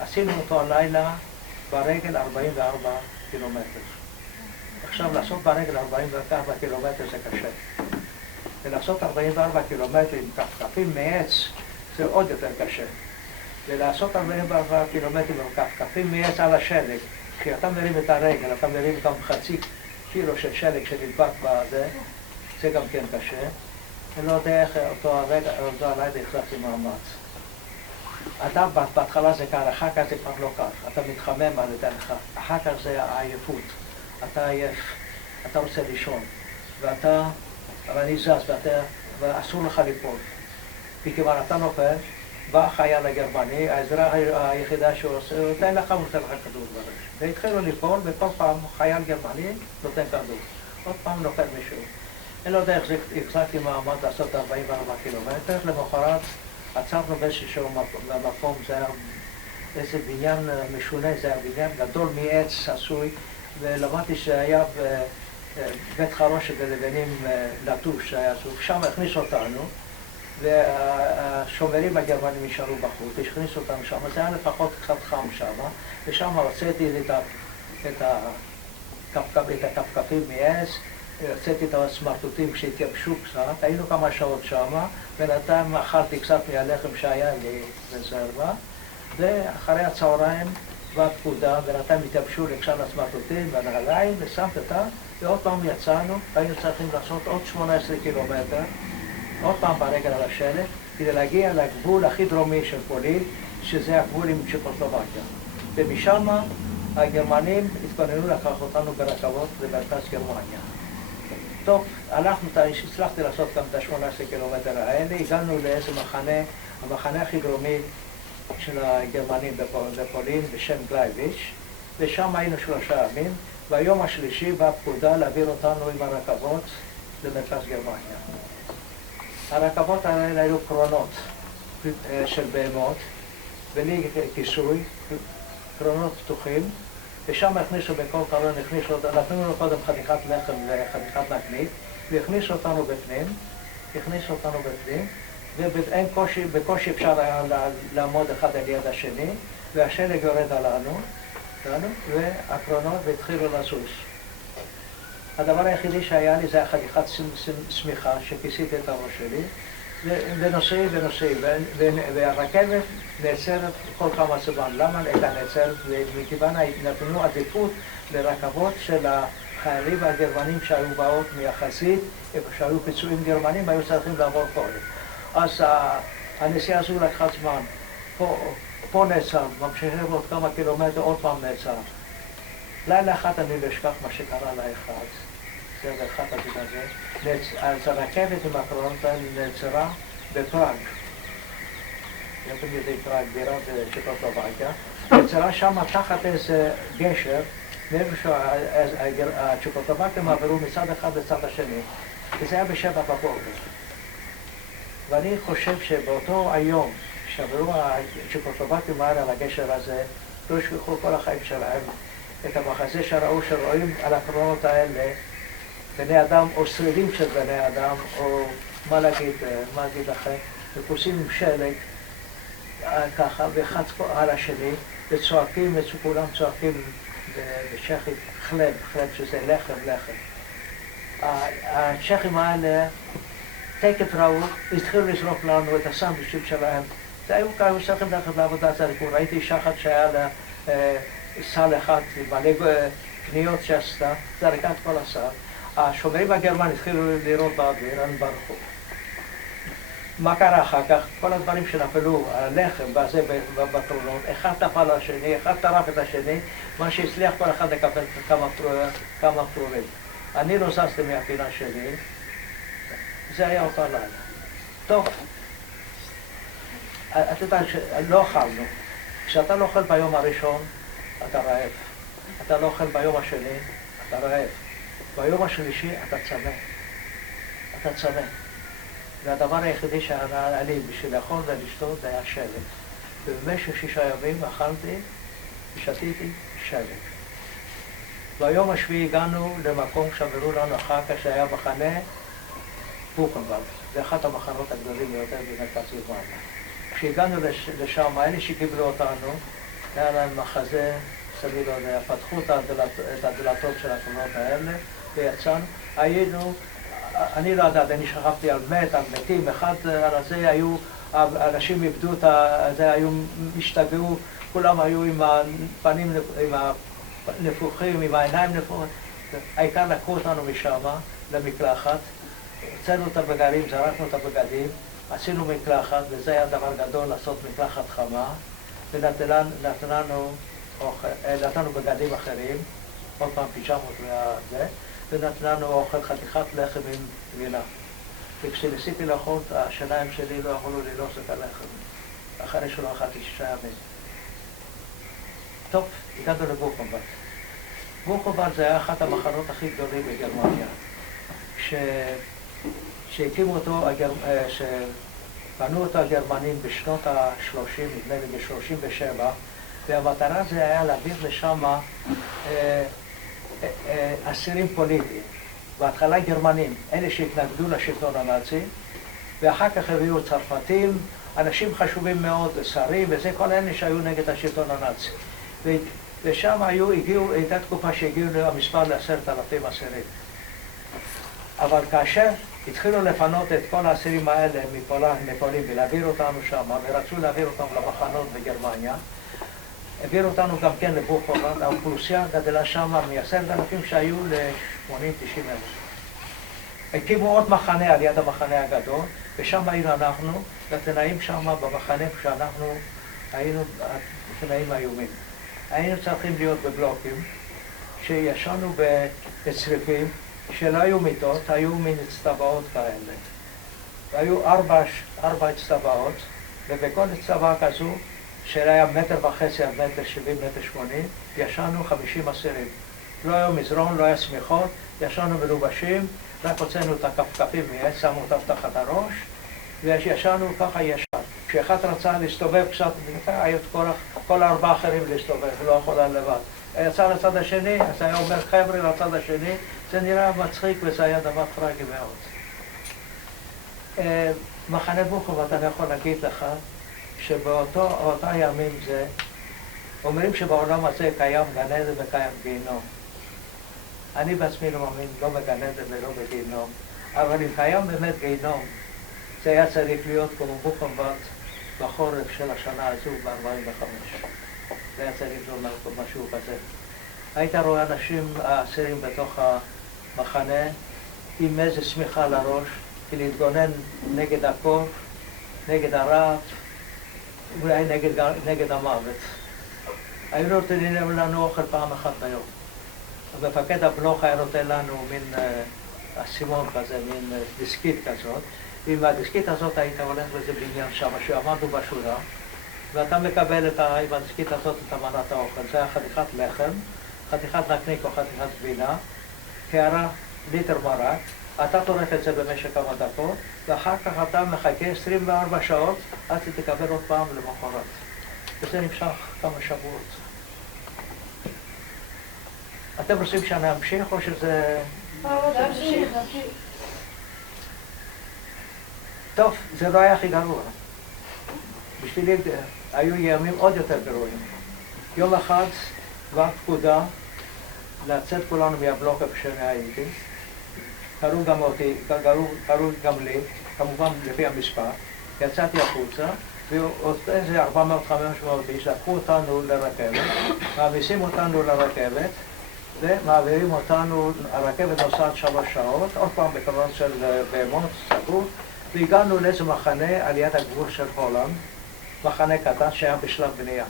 עשינו אותו הלילה ברגל 44 קילומטר. עכשיו לעשות ברגל 44 קילומטר זה קשה. ולעשות 44 קילומטר עם כפכפים מעץ זה עוד יותר קשה. ולעשות 44 קילומטר עם כפכפים מעץ על השלג, כשאתה מרים את הרגל, אתה מרים גם חצי קילו של שלג שנדבק בזה, זה גם כן קשה. אני לא יודע איך אותו הלילה החזקתי מאמץ. אתה בהתחלה זה קר, אחר כך זה כבר לא קר, אתה מתחמם על ידך, אחר כך זה העייפות, אתה עייף, אתה רוצה לישון, ואני זז, ואסור לך ליפול. וכיוון אתה נופל, בא החייל הגרמני, העזרה היחידה שהוא עושה, הוא נותן לך כדור בראש. והתחילו ליפול, וכל פעם חייל גרמני נותן כדור. עוד פעם נופל מישהו. אני לא יודע איך החזקתי מעמד לעשות 44 קילומטר, למחרת עצרנו באיזשהו מקום, זה היה איזה בניין משונה, זה היה בניין גדול מעץ עשוי, ולמדתי שהיה בית חרושת בלבנים נטוש שהיה עשוי, שם הכניסו אותנו, והשומרים הגרמנים נשארו בחוץ, הכניסו אותנו שם, זה היה לפחות קצת חם שם, ושם הוצאתי את הכפכפים מעץ, הוצאתי את הסמרטוטים כשהתייבשו קצת, היינו כמה שעות שם, בינתיים אכלתי קצת מהלחם שהיה לי רזרבה, ואחרי הצהריים והפקודה, בינתיים התייבשו לקשן הסמרטוטים והנעליים, ושמת אותה, ועוד פעם יצאנו, והיינו צריכים לעשות עוד 18 קילומטר, עוד פעם ברגל על השלט, כדי להגיע לגבול הכי דרומי של פולין, שזה הגבול עם צ'קוסלובקיה. ומשם הגרמנים התכוננו לקח אותנו ברכבות למרכז גרמניה. טוב, הצלחתי לעשות גם את ה-18 קילומטר האלה, הגענו לאיזה מחנה, המחנה הכי דרומי של הגרמנים בפולין בשם גלייביץ', ושם היינו 3 ימים, והיום השלישי באה פקודה להעביר אותנו עם הרכבות למרכז גרמניה. הרכבות האלה היו קרונות של בהמות, בלי כיסוי, קרונות פתוחים, ושם הכניסו בכל קרון, נתנו לנו קודם חתיכת לחם וחתיכת נקנית, והכניסו אותנו בפנים, ובקושי אפשר היה לעמוד אחד על יד השני, והשלג יורד עלינו, והקרונות והתחילו לזוז. הדבר היחידי שהיה לי זה חתיכת סמיכה שכיסיתי את הראש שלי, ונוסעים, והרכבת נעצרת כל כמה זמן. למה הייתה נעצרת? מכיוון נתנו עדיפות לרכבות של החיילים והגרמנים שהיו באות מיחסית, שהיו פיצויים גרמנים, היו צריכים לעבור קודם. אז הנסיעה הזו לקחה זמן. פה נעצר, ממשיכים עוד כמה קילומטר, עוד פעם נעצר. לילה אחד אני לא אשכח מה שקרה לאחד. זה לאחד הדין הזה. אז הרכבת עם הקרונות האלה נעצרה בפראג. אתם יודעים פראג, בירה בצ'קוסלובקיה. נעצרה שם תחת איזה גשר, מאיפה שהצ'קוסלובקים עברו מצד אחד לצד השני. וזה היה ב7 בבוקר. ואני חושב שבאותו היום שעברו הצ'קוסלובקים האלה על הגשר הזה, לא ישכחו כל החיים שלהם את המחזה שרואים על הקרונות האלה בני אדם או שרידים של בני אדם, או מה להגיד לכם, ופוסים עם שלג ככה, ואחד על השני, וצועקים, כולם צועקים בשכית חלב שזה לחם. הצ'כים האלה תקף ראו, התחילו לזרוק לנו את הסנדוויצ'ים שלהם. זה היו כאלה צריכים ללכת לעבודה זריקות. ראיתי שחת שהיה לה סל אחד, מלא קניות שעשתה, זרקה את כל הסל. השומרים הגרמנים התחילו לירות באוויר, הם ברחו. מה קרה אחר כך? כל הדברים שנפלו, הלחם והזה בקרונות, אחד נפל על השני, אחד טרף את השני, מה שהצליח כל אחד לקבל כמה פרורים. אני לא זזתי מהפינה שלי, זה היה אותו לילה. טוב, אתה יודע שלא אכלנו. כשאתה לא אוכל ביום הראשון, אתה רעב. אתה לא אוכל ביום השני, אתה רעב. ביום השלישי אתה צמא. והדבר היחידי שהיה לי בשביל לאכול ולשתות זה היה שלג. ובמשך 6 ימים אכלתי ושתיתי שלג. ביום השביעי הגענו למקום שאמרו לנו אחר כך שהיה מחנה בוכנוולד. זה אחד המחנות הגדולים ביותר במרכז גרמניה. כשהגענו לשם, האלה שקיבלו אותנו, היה להם מחזה, סביב, פתחו את הדלתות של הקרונות האלה, ויצאנו. אני לא יודעת, אני שכבתי על מתים, אחד על זה היו, אנשים איבדו את זה, היו משתגעו, כולם היו עם הפנים נפוחים, עם העיניים נפוחות. העיקר לקחו אותנו משם למקלחת, הוצאנו את הבגדים, זרקנו את הבגדים, עשינו מקלחת, וזה היה דבר גדול לעשות מקלחת חמה, ונתנו בגדים אחרים, עוד פעם פיג'מות וזה, ונתנו אוכל חתיכת לחם עם גבינה. וכשניסיתי לאכול, השיניים שלי לא יכולו ללעוס את הלחם, אחרי שלא אכלתי 6 ימים. טוב, הגענו לבוכנוולד. בוכנוולד זה היה אחת המחנות הכי גדולים בגרמניה. שהקימו אותו, שבנו אותו הגרמנים בשנות ה-30, נדמה לי ב-37, והמטרה זה היה להעביר לשם אסירים פוליטיים. בהתחלה גרמנים, אלה שהתנגדו לשלטון הנאצי, ואחר כך הביאו צרפתים, אנשים חשובים מאוד, שרים וזה, כל אלה שהיו נגד השלטון הנאצי. ושם הייתה תקופה שהגיעו למספר ל10,000 אסירים. אבל כאשר התחילו לפנות את כל האסירים האלה מפולין ולהעביר אותנו שם, ורצו להעביר אותם למחנות בגרמניה, העבירו אותנו גם כן לבוכורד, האוכלוסייה גדלה שם מ10,000 שהיו ל-80-90,000. הקימו עוד מחנה על יד המחנה הגדול, ושם היינו אנחנו, והתנאים שם במחנה שאנחנו היינו, תנאים איומים. היינו צריכים להיות בבלוקים, שישנו בצריפים, שלא היו מיטות, היו מין אצטבעות כאלה. והיו ארבע אצטבעות, ובכל אצטבה כזו, שהיה 1.5 מטר עד 1.70 1.80, ישנו 50 אסירים. לא היה מזרון, לא היה שמיכות, ישנו מלובשים, רק הוצאנו את הכפכפים מעץ, שמו אותם תחת הראש, וישנו ככה ישר. כשאחד רצה להסתובב קצת, היו כל 4 אחרים להסתובב, לא יכולה לבד. יצא לצד השני, אז היה אומר חבר'ה לצד השני, זה נראה מצחיק וזה היה דבר טרגי מאוד. מחנה בוכורד, אני יכול להגיד לך, שבאותה ימים זה, אומרים שבעולם הזה קיים גן עדן וקיים גיהנום. אני בעצמי לא מאמין, לא בגן עדן ולא בגיהנום, אבל אם קיים באמת גיהנום, זה היה צריך להיות כמו בוכורד בחורף של השנה הזו ב-45. זה היה צריך להיות משהו כזה. היית רואה אנשים, האסירים בתוך המחנה, עם איזה שמיכה על הראש, להתגונן נגד הקור, נגד הרעב, אולי נגד המוות. היו נותנים לנו אוכל פעם אחת ביום. מפקד הבלוך היה נותן לנו מין אסימון כזה, מין דיסקית כזאת. ועם הדיסקית הזאת היית הולך לאיזה בניין שם, שעמדנו בשורה, ואתה מקבל עם הדיסקית הזאת את מנת האוכל. זה היה חתיכת לחם, חתיכת נקניק או חתיכת גבינה, קערה, ליטר מרק. אתה טורף את זה במשך כמה דקות, ואחר כך אתה מחכה 24 שעות עד שתקבל עוד פעם למחרת. וזה נמשך כמה שבועות. אתם רוצים שאני אמשיך או שזה... תמשיך. טוב, זה לא היה הכי גרוע. בשבילי היו ימים עוד יותר גרועים. יום אחד כבר פקודה לצאת כולנו מהבלוק איפה שאני הייתי. קראו גם אותי, קראו גם לי, כמובן לפי המספר. יצאתי החוצה, ועוד איזה 400-500 איש לקחו אותנו לרכבת, מעמיסים אותנו לרכבת, ומעבירים אותנו, הרכבת נוסעת 3 שעות, עוד פעם בקרון של בהמות, סגור, והגענו לאיזה מחנה על יד הגבול של הולנד, מחנה קטן שהיה בשלב בנייה.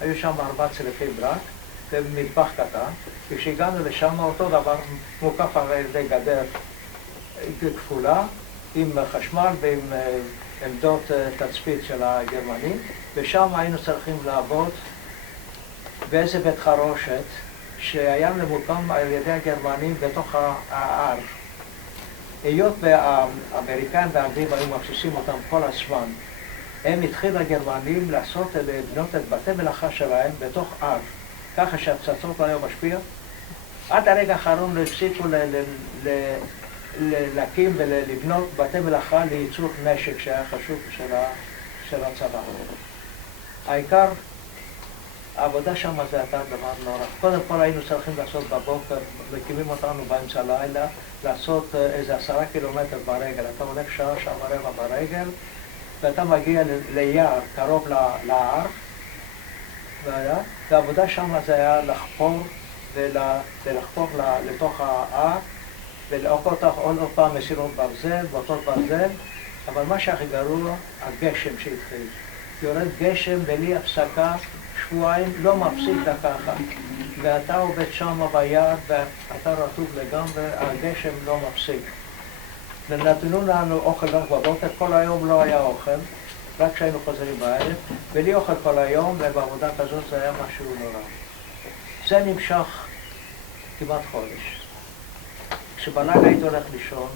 היו שם 4 צריפים רק, ומטבח קטן, וכשהגענו לשם אותו דבר מוקף על ידי גדר כפולה, עם חשמל ועם עמדות תצפית של הגרמנים, ושם היינו צריכים לעבוד באיזה בית חרושת שהיה ממוקם על ידי הגרמנים בתוך ההר. היות והאמריקאים והאנגלים היו מפסיסים אותם כל הזמן, הם התחילו הגרמנים לבנות את בתי מלאכה שלהם בתוך הר, ככה שהפצצות לא היו משפיע. עד הרגע האחרון לא הפסיקו להקים ולבנות בתי מלאכה לייצור נשק שהיה חשוב של הצבא. העיקר, העבודה שם זה הייתה דבר נורא. קודם כל היינו צריכים לעשות בבוקר, מקימים אותנו באמצע הלילה, לעשות איזה 10 קילומטר ברגל. אתה הולך שעה ורבע ברגל, ואתה מגיע ליער קרוב להר, והעבודה שם זה היה לחפור ולחפור לתוך ההר, ולעקות עוד פעם מסירות ברזל, בוטות ברזל, אבל מה שהכי גרוע, הגשם שהתחיל. יורד גשם בלי הפסקה, שבועיים לא מפסיק דקה אחת. ואתה עובד שם ביער ואתה רטוב לגמרי, הגשם לא מפסיק. ונתנו לנו אוכל רק בבוקר, כל היום לא היה אוכל, רק כשהיינו חוזרים בערב, בלי אוכל כל היום, ובעבודה כזאת זה היה משהו נורא. זה נמשך כמעט חודש. כשבלילה הייתי הולך לישון,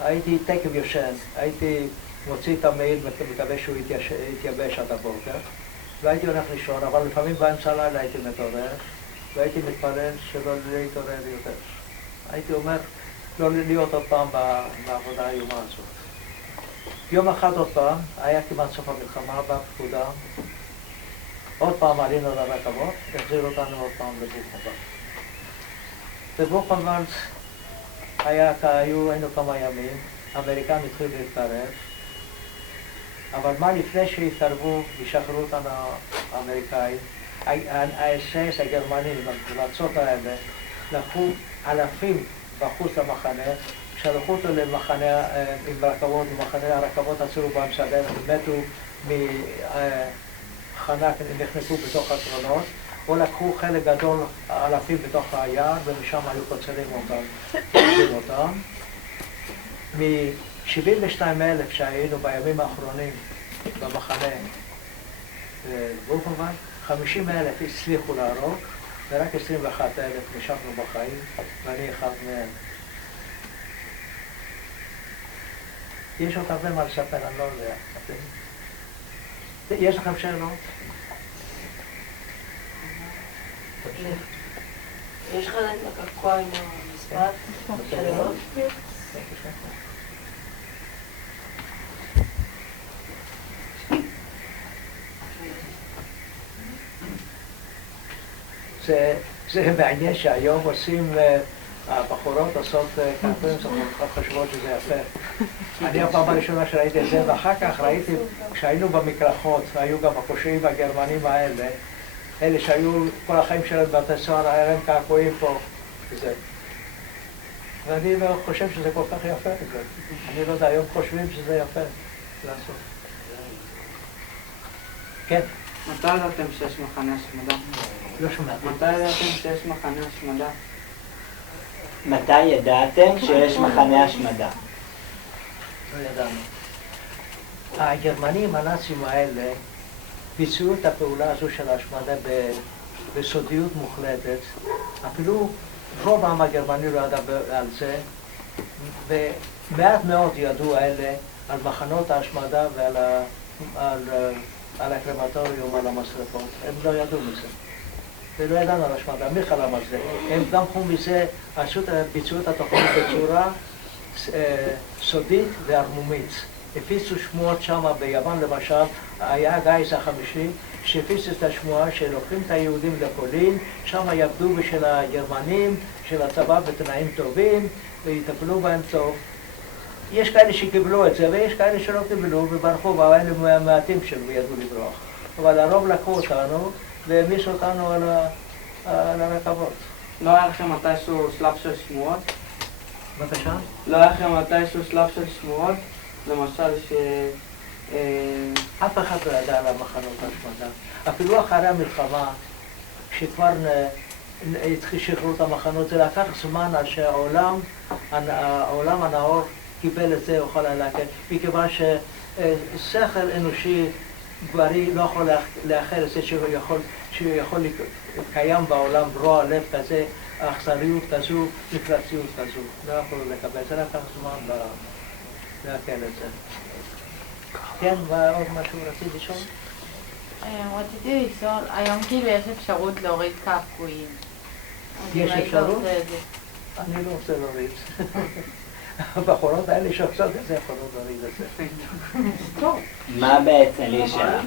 הייתי תקף יושן, הייתי מוציא את המעיל ומקווה שהוא יתייבש עד הבוקר, והייתי הולך לישון, אבל לפעמים באמצע הלילה הייתי מתעורר, והייתי מתפלל שלא להתעורר יותר. הייתי אומר, לא להיות עוד פעם בעבודה האיומה הזאת. יום אחד עוד פעם, היה כמעט סוף המלחמה בפקודה, עוד פעם עלינו לרכבות, החזירו אותנו עוד פעם לבוכורד. בבוכורד היינו כמה ימים, האמריקאים התחילו להתקרב, אבל מה לפני שהתקרבו וישחררו אותנו האמריקאים, ה-SS הגרמנים, הקבוצות האלה, לקחו אלפים בחוץ למחנה, שלחו אותו למחנה עם רכבות, במחנה הרכבות עצרו באמסטרדם, הם מתו מחנק, נחנקו בתוך הקרונות, או לקחו חלק גדול, אלפים בתוך היער, ומשם היו קוצרים אותם. מ-72,000 שהיינו בימים האחרונים במחנה בוכנוולד, 50,000 הצליחו להרוג, ורק 21,000 נשארנו בחיים, ואני אחד מהם. יש עוד הרבה מה לספר, אני לא יודע. יש לכם שאלות? יש לך לקקוע עם המספר? שאלות? זה מעניין שהיום עושים, הבחורות עושות קמפיינים, חושבות שזה יפה. אני הפעם הראשונה שראיתי את זה, ואחר כך ראיתי, כשהיינו במקלחות, היו גם הפושעים הגרמנים האלה, אלה שהיו כל החיים שלהם בבתי סוהר, היה להם קעקועים פה, וזה. ואני לא חושב שזה כל כך יפה, זה. אני לא יודע, היום חושבים שזה יפה לעשות. כן. מתי ידעתם שיש מחנה השמדה? לא שמעתי. מתי ידעתם שיש מחנה השמדה? מתי ידעתם שיש מחנה השמדה? לא ידענו. הגרמנים, הנאצים האלה, ביצעו את הפעולה הזו של ההשמדה בסודיות מוחלטת. אפילו רוב העם הגרמני לא ידע על זה, ומעט מאוד ידעו האלה על מחנות ההשמדה ועל על הקרמטוריום, על המשרפות. הם לא ידעו מזה. ולא ידענו על השמדה. מי חלם על זה? הם גם חום מזה, ביצעו את התוכנית בצורה סודית וערמומית. הפיצו שמועות שם ביוון למשל, היה הגיס החמישי, שהפיץ את השמועה שלוקחים את היהודים לפולין, שם יעבדו בשל הגרמנים, של הצבא בתנאים טובים, ויטפלו בהם טוב. יש כאלה שקיבלו את זה, ויש כאלה שלא קיבלו וברחו, והאלה מעטים שלו ידעו לברוח. אבל הרוב לקחו אותנו, והעמיסו אותנו על הרכבות. לא היה לכם מתישהו שלב של שמועות? בבקשה? לא היה לכם מתישהו שלב של שמועות? למשל אף אחד לא ידע על המחנות ההשמדה. אפילו אחרי המלחמה, כשכבר שחררו את המחנות, זה לקח זמן עד שהעולם הנאור קיבל את זה, אוכל להקל, מכיוון ששכל אנושי בריא לא יכול לאחר את זה שהוא יכול לקיים בעולם רוע לב כזה, אכזריות כזו, מפלציות כזו. לא יכולו לקבל, זה לקח זמן להקל את זה. כן, ועוד משהו רציתי לשאול? רציתי לשאול, היום כאילו יש אפשרות להוריד קעקועים. יש אפשרות? אני לא רוצה להוריד. הבחורות האלה שעושות את זה יכולות להוריד את זה. טוב.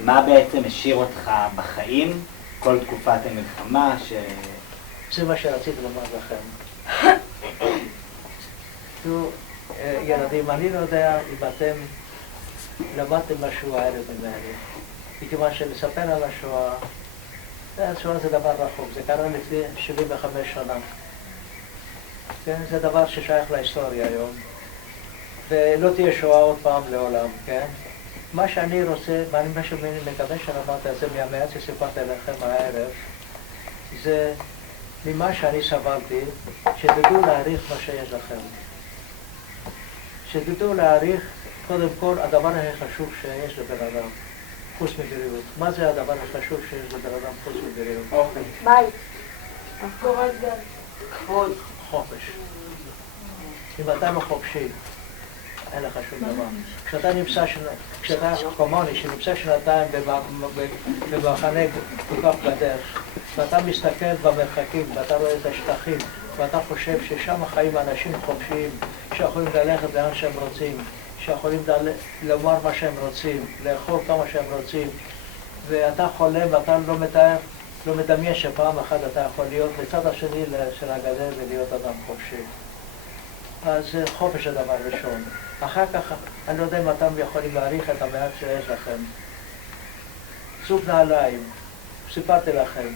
מה בעצם השאיר אותך בחיים כל תקופת המלחמה? זה מה שרציתי לומר לכם. תראו, ילדים, אני לא יודע אם אתם למדתם משהו הערב ממני. מכיוון שלספר על השואה זה דבר רחוק, זה קרה לפני 75 שנה. כן? זה דבר ששייך להיסטוריה היום. ולא תהיה שואה עוד פעם לעולם, כן? מה שאני רוצה, ואני מקווה שלמדתי את זה מהמעט שסיפרתי לכם הערב, זה ממה שאני סבלתי, שתדעו להעריך מה שיש לכם. שתדעו להעריך, קודם כל, הדבר הכי חשוב שיש לבן אדם, חוץ מבריאות. מה זה הדבר החשוב שיש לבן אדם חוץ מבריאות? אוכל. בית. קורת גג. כבוד. חופש. אם אתה לא חופשי, אין לך שום דבר. כשאתה כמוני, שנמצא שנתיים במחנה כל כך בדרך, ואתה מסתכל במרחקים, ואתה רואה את השטחים, ואתה חושב ששם חיים אנשים חופשיים, שיכולים ללכת לאן שהם רוצים, שיכולים לומר מה שהם רוצים, לאכול כמה שהם רוצים, ואתה חולם ואתה לא מתאר, לא מדמיין שפעם אחת אתה יכול להיות לצד השני של הגדר ולהיות אדם חופשי. אז חופש הדבר ראשון. אחר כך, אני לא יודע אם אתם יכולים להעריך את המעט שיש לכם. זוג נעליים, סיפרתי לכם.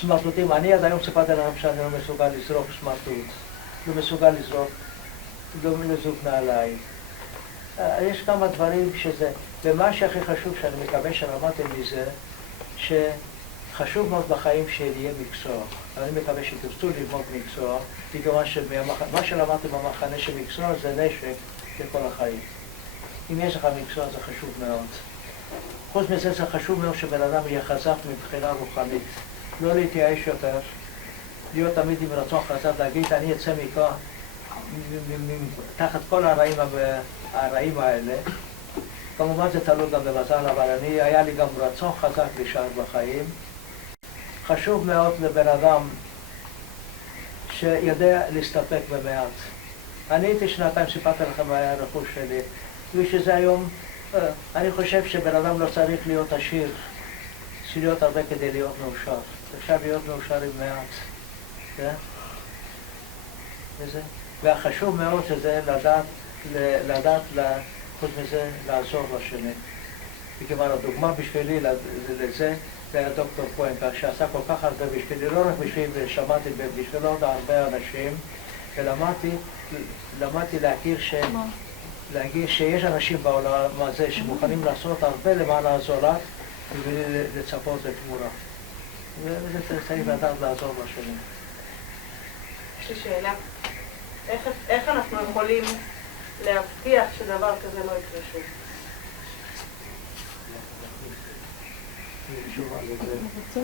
סמרטוטים, אני עד היום סיפרתי לכם שאני לא מסוגל לזרוק סמרטוט. לא מסוגל לזרוק, לא לזוג נעליים. יש כמה דברים שזה, ומה שהכי חשוב שאני מקווה שלמדתם מזה, שחשוב מאוד בחיים שיהיה מקצוע. אני מקווה שתרצו ללמוד מקצוע, מכיוון שמה שלמדתם במחנה של מקצוע זה נשק לכל החיים. אם יש לך מקצוע זה חשוב מאוד. חוץ מזה זה חשוב מאוד שבן אדם יהיה חזק מבחינה רוחנית. לא להתייאש יותר, להיות תמיד עם רצון חזק, להגיד אני אצא מכאן, תחת כל הרעים האלה. כמובן זה תלוי גם במזל, אבל היה לי גם רצון חזק להישאר בחיים. חשוב מאוד לבן אדם שיודע להסתפק במעט. אני הייתי שנתיים, סיפרתי לכם מה היה הרכוש שלי, ושזה היום, אני חושב שבן אדם לא צריך להיות עשיר, צריך להיות הרבה כדי להיות מאושר. אפשר להיות מאושר עם מעט. וזה. והחשוב מאוד שזה לדעת, חוץ מזה, לעזור לשני. וכיוון הדוגמה בשבילי לזה, זה היה דוקטור פואנקה, שעשה כל כך הרבה בשבילי, לא רק בשבילי, ושמעתי בשביל עוד הרבה אנשים, ולמדתי להכיר שיש אנשים בעולם הזה שמוכנים לעשות הרבה למען הזולת ולצפות לתמורה. וזה צריך לדעת לעזור לשני. יש לי שאלה. איך אנחנו יכולים להבטיח שדבר כזה לא יקרה שוב?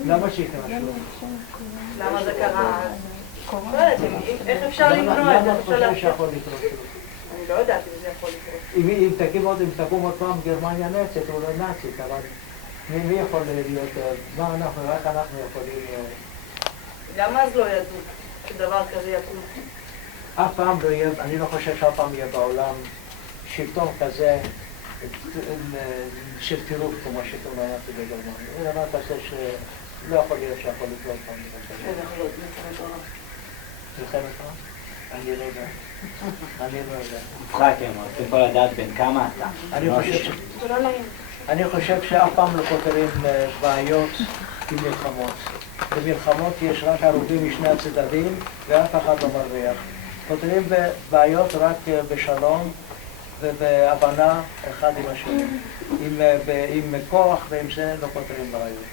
למה שיקרה שוב? למה זה קרה אז? איך אפשר למנוע את זה? למה אתה חושב שיכול לקרות? אני לא יודעת אם זה יכול לקרות. אם תקום עוד פעם גרמניה נאצית או לא נאצית, אבל מי יכול להיות? רק אנחנו יכולים... למה אז לא ידעו שדבר כזה יקום? אף פעם לא יהיה, אני לא חושב שאף פעם יהיה בעולם שלטון כזה של טירוף כמו שלטון הנאצי בגרמניה. זה דבר כזה שלא יכול להיות שיכול לקרות פעם. מלחמת העולם? אני לא יודע. יצחק, הם רוצים פה לדעת בין כמה אתה. אני חושב שאף פעם לא פותרים בעיות עם מלחמות. במלחמות יש רק הרוגים משני הצדדים ואף אחד לא מרוויח. פותרים בעיות רק בשלום ובהבנה אחד עם השני. עם כוח ועם זה לא פותרים בעיות.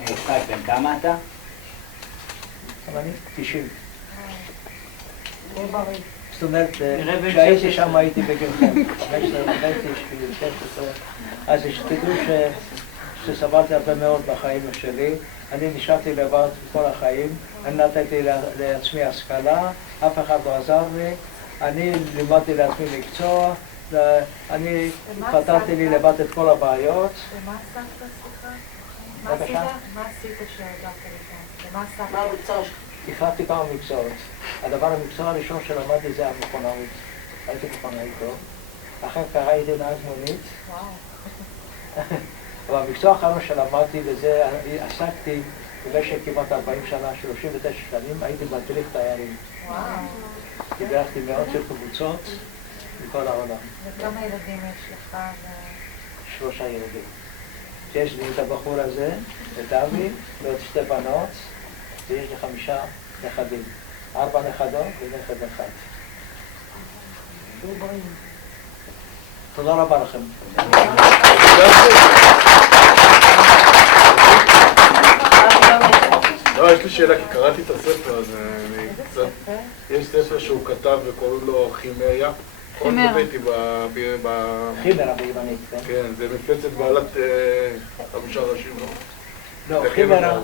יצחק, בין כמה אתה? אבל אני 90. זאת אומרת, כשהייתי שם הייתי בגילכם. 16. אז תדעו שסבלתי הרבה מאוד בחיים שלי. אני נשארתי לבד כל החיים. אני נתתי לעצמי השכלה, אף אחד לא עזר לי. אני לימדתי לעצמי מקצוע. אני פתרתי לי לבד את כל הבעיות. ומה עשית, סליחה? מה עשית שהגעת לכאן? ומה עשית? מה המקצוע שלך? החלטתי כמה מקצועות. המקצוע הראשון שלמדתי זה המכונאות. הייתי מכונאית. אחר כך הייתי נהג מונית. אבל המקצוע האחרון שלמדתי וזה עסקתי במשך כמעט 40 שנה, 39 שנים, הייתי מדריך תיירים. דיברתי מאות של קבוצות מכל העולם. וכמה ילדים יש לך? 3 ילדים. יש לי את הבחור הזה, את אבי, ועוד 2 בנות, ויש לי 5 נכדים. 4 נכדות ונכד אחד. תודה רבה לכם. לא, יש לי שאלה, כי קראתי את הספר הזה, יש ספר שהוא כתב וקוראים לו חימריה. חימרה. חימרה ביוונית, כן? כן, זה מפלצת בעלת 5 ראשים, לא? לא, חימרה,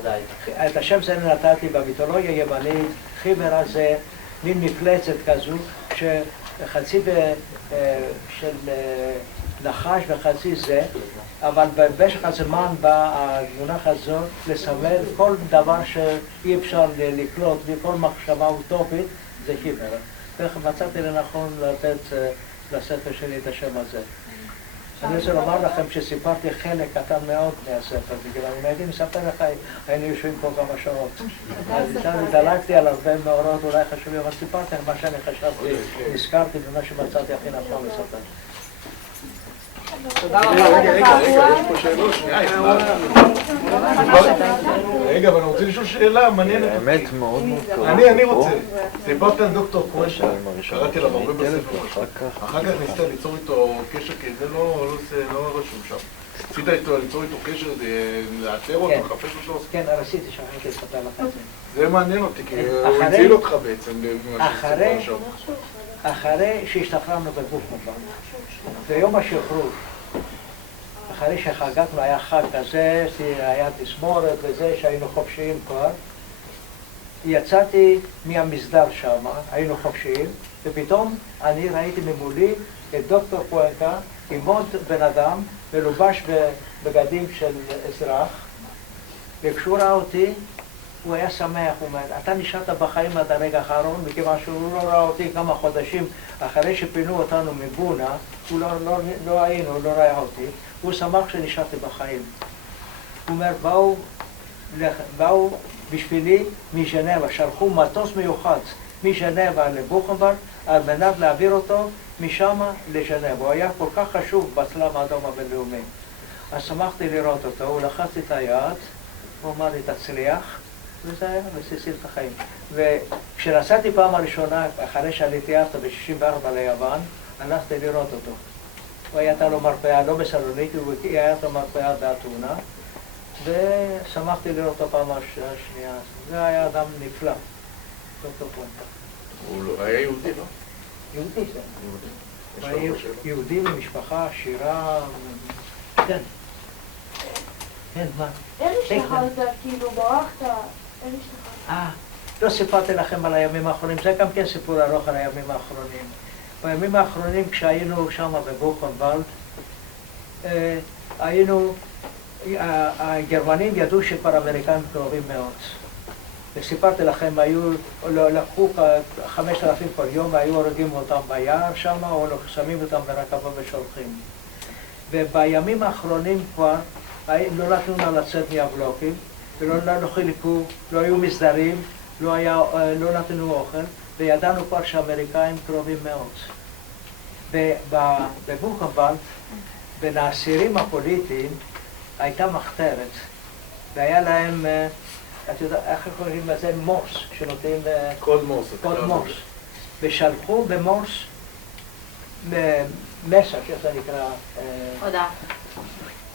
את השם זה נתתי במיתולוגיה היוונית, חימרה זה מין מפלצת כזו, שחצי של נחש וחצי זה, אבל במשך הזמן באה המונח הזאת לסמל כל דבר שאי אפשר לקלוט וכל מחשבה אוטופית זה חימרה. ומצאתי לנכון לתת לספר שלי את השם הזה. אני רוצה לומר לכם שסיפרתי חלק קטן מאוד מהספר, בגלל אם הייתי מספר לך, היינו יושבים פה כמה שעות. אז דלגתי על הרבה מאורות אולי חשובים, אבל סיפרתי על מה שאני חשבתי, נזכרתי במה שמצאתי הכי נכון לספר. רגע, יש פה שאלות, שנייה. רגע, אבל אני רוצה לשאול שאלה מעניינת. האמת מאוד מורכב. אני רוצה. סיפרת על דוקטור קואשה, קראתי עליו הרבה בספר. אחר כך ניסית ליצור איתו קשר, כי זה לא רשום שם. ניסית ליצור איתו קשר, לאתר אותו, לחפש אותו? כן, רציתי שהייתי לספר לך את זה. זה מעניין אותי, כי הוא הציל אותך בעצם. אחרי שהשתחררנו בבוכנוולד, ביום השחרור, אחרי שחגגנו, היה חג כזה, היה תסמורת וזה, שהיינו חופשיים כבר, יצאתי מהמסדר שם, היינו חופשיים, ופתאום אני ראיתי ממולי את דוקטור פואנקה עם עוד בן אדם, מלובש בבגדים של אזרח, וכשהוא ראה אותי, הוא היה שמח, הוא אומר, אתה נשארת בחיים עד הרגע האחרון, מכיוון שהוא לא ראה אותי כמה חודשים אחרי שפינו אותנו מבונה, הוא לא היינו, הוא לא ראה אותי, הוא שמח שנשארתי בחיים. הוא אומר, באו בשבילי מז'נבה, שלחו מטוס מיוחד מז'נבה לבוכנוולד, על מנת להעביר אותו משם לז'נבה. הוא היה כל כך חשוב בצלב האדום הבינלאומי. אז שמחתי לראות אותו, הוא לחץ את היד, הוא אמר לי, תצליח. וזה היה, וסיסיל את החיים. וכשנסעתי פעם הראשונה, אחרי שעליתי ארצה ב-64 ליוון, הלכתי לראות אותו. הוא הייתה לו מרפאה, לא בסלוניקי, הוא היה לו מרפאה באתונה, ושמחתי לראות אותו פעם השנייה. זה היה אדם נפלא, דוקטור פואנקה. הוא היה יהודי, לא? יהודי זה. יהודי במשפחה עשירה, כן. כן, מה? איך השתחררת? כאילו ברחת? איך השתחררת? לא סיפרתי לכם על הימים האחרונים, זה גם כן סיפור ארוך על הימים האחרונים. בימים האחרונים כשהיינו שם בבוכנוולד, הגרמנים ידעו שכבר האמריקאים קרובים מאוד. וסיפרתי לכם, לקחו 5,000 כל יום והיו הורגים אותם ביער שם, או שמים אותם ברכבות ושולחים. ובימים האחרונים כבר לא נתנו לה לצאת מהבלוקים, ולא חילקו, לא היו מסדרים, לא נתנו אוכל, וידענו כבר שהאמריקאים קרובים מאוד. בבוכנוולד, בין האסירים הפוליטיים, הייתה מחתרת, והיה להם, את יודעת, איך קוראים לזה? מורס, שנותנים... קוד מורס. קוד מורס. ושלחו במורס מסר, איך זה נקרא? הודעה.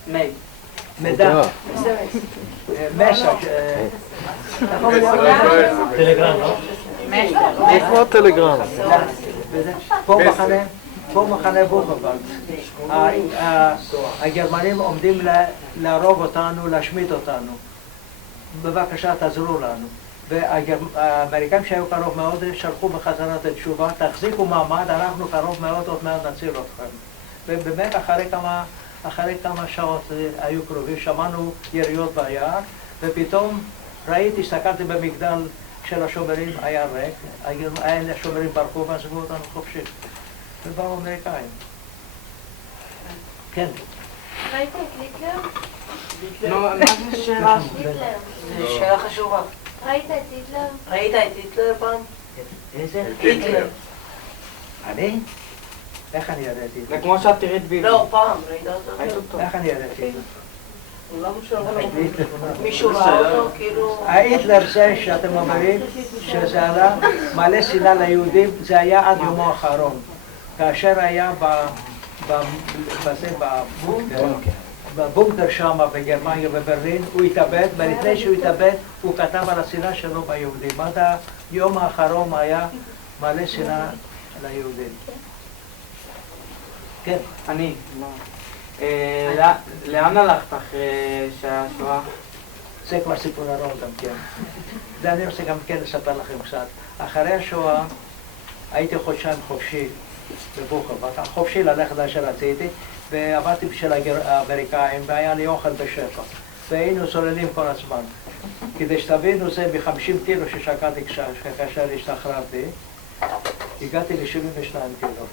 מייל. מידע. מסר. טלגרם, לא? כמו הטלגרם. פה מחנה בוכנוולד. הגרמנים עומדים להרוג אותנו, להשמיד אותנו. בבקשה, תעזרו לנו. והאמריקאים שהיו קרוב מאוד שלחו בחזרה את התשובה, תחזיקו מעמד, אנחנו קרוב מאוד, עוד מעט נציל אתכם. ובאמת אחרי כמה שעות היו קרובים, שמענו יריות ביער, ופתאום ראיתי, הסתכלתי במגדל של השומרים, היה ריק, השומרים ברחו ועזבו אותנו חופשי. ובאו אמריקאים. כן. ראית את היטלר? נו, מה זה שאלה? היטלר. זו שאלה חשובה. ראית את היטלר? ראית את היטלר פעם? איזה? היטלר. אני? איך אני ידעתי? זה כמו שאת תראית ביבי. לא, פעם, ראית אותו? ראית אותו. איך אני ידעתי? למה מישהו ראה אותו, כאילו... ההיטלר זה שאתם אומרים שזה עלה מלא שנאה ליהודים, זה היה עד יומו האחרון. כאשר היה בבונקר שם בגרמניה בברלין, הוא התאבד, ולפני שהוא התאבד הוא כתב על השנאה שלו ביהודים. עד היום האחרון היה מלא שנאה ליהודים. כן. אני. לאן הלכת אחרי שהשואה? זה כבר סיפור ארוך גם כן. ואני רוצה גם כן לספר לכם קצת. אחרי השואה הייתי חודשיים חופשי בבוכנוולד, חופשי ללכת לאן שרציתי, ועבדתי בשביל האמריקאים והיה לי אוכל בשפע. והיינו צוללים כל הזמן. כדי שתבינו, זה ב-50 קילו ששקעתי כאשר השתחררתי, הגעתי ל-72 קילו.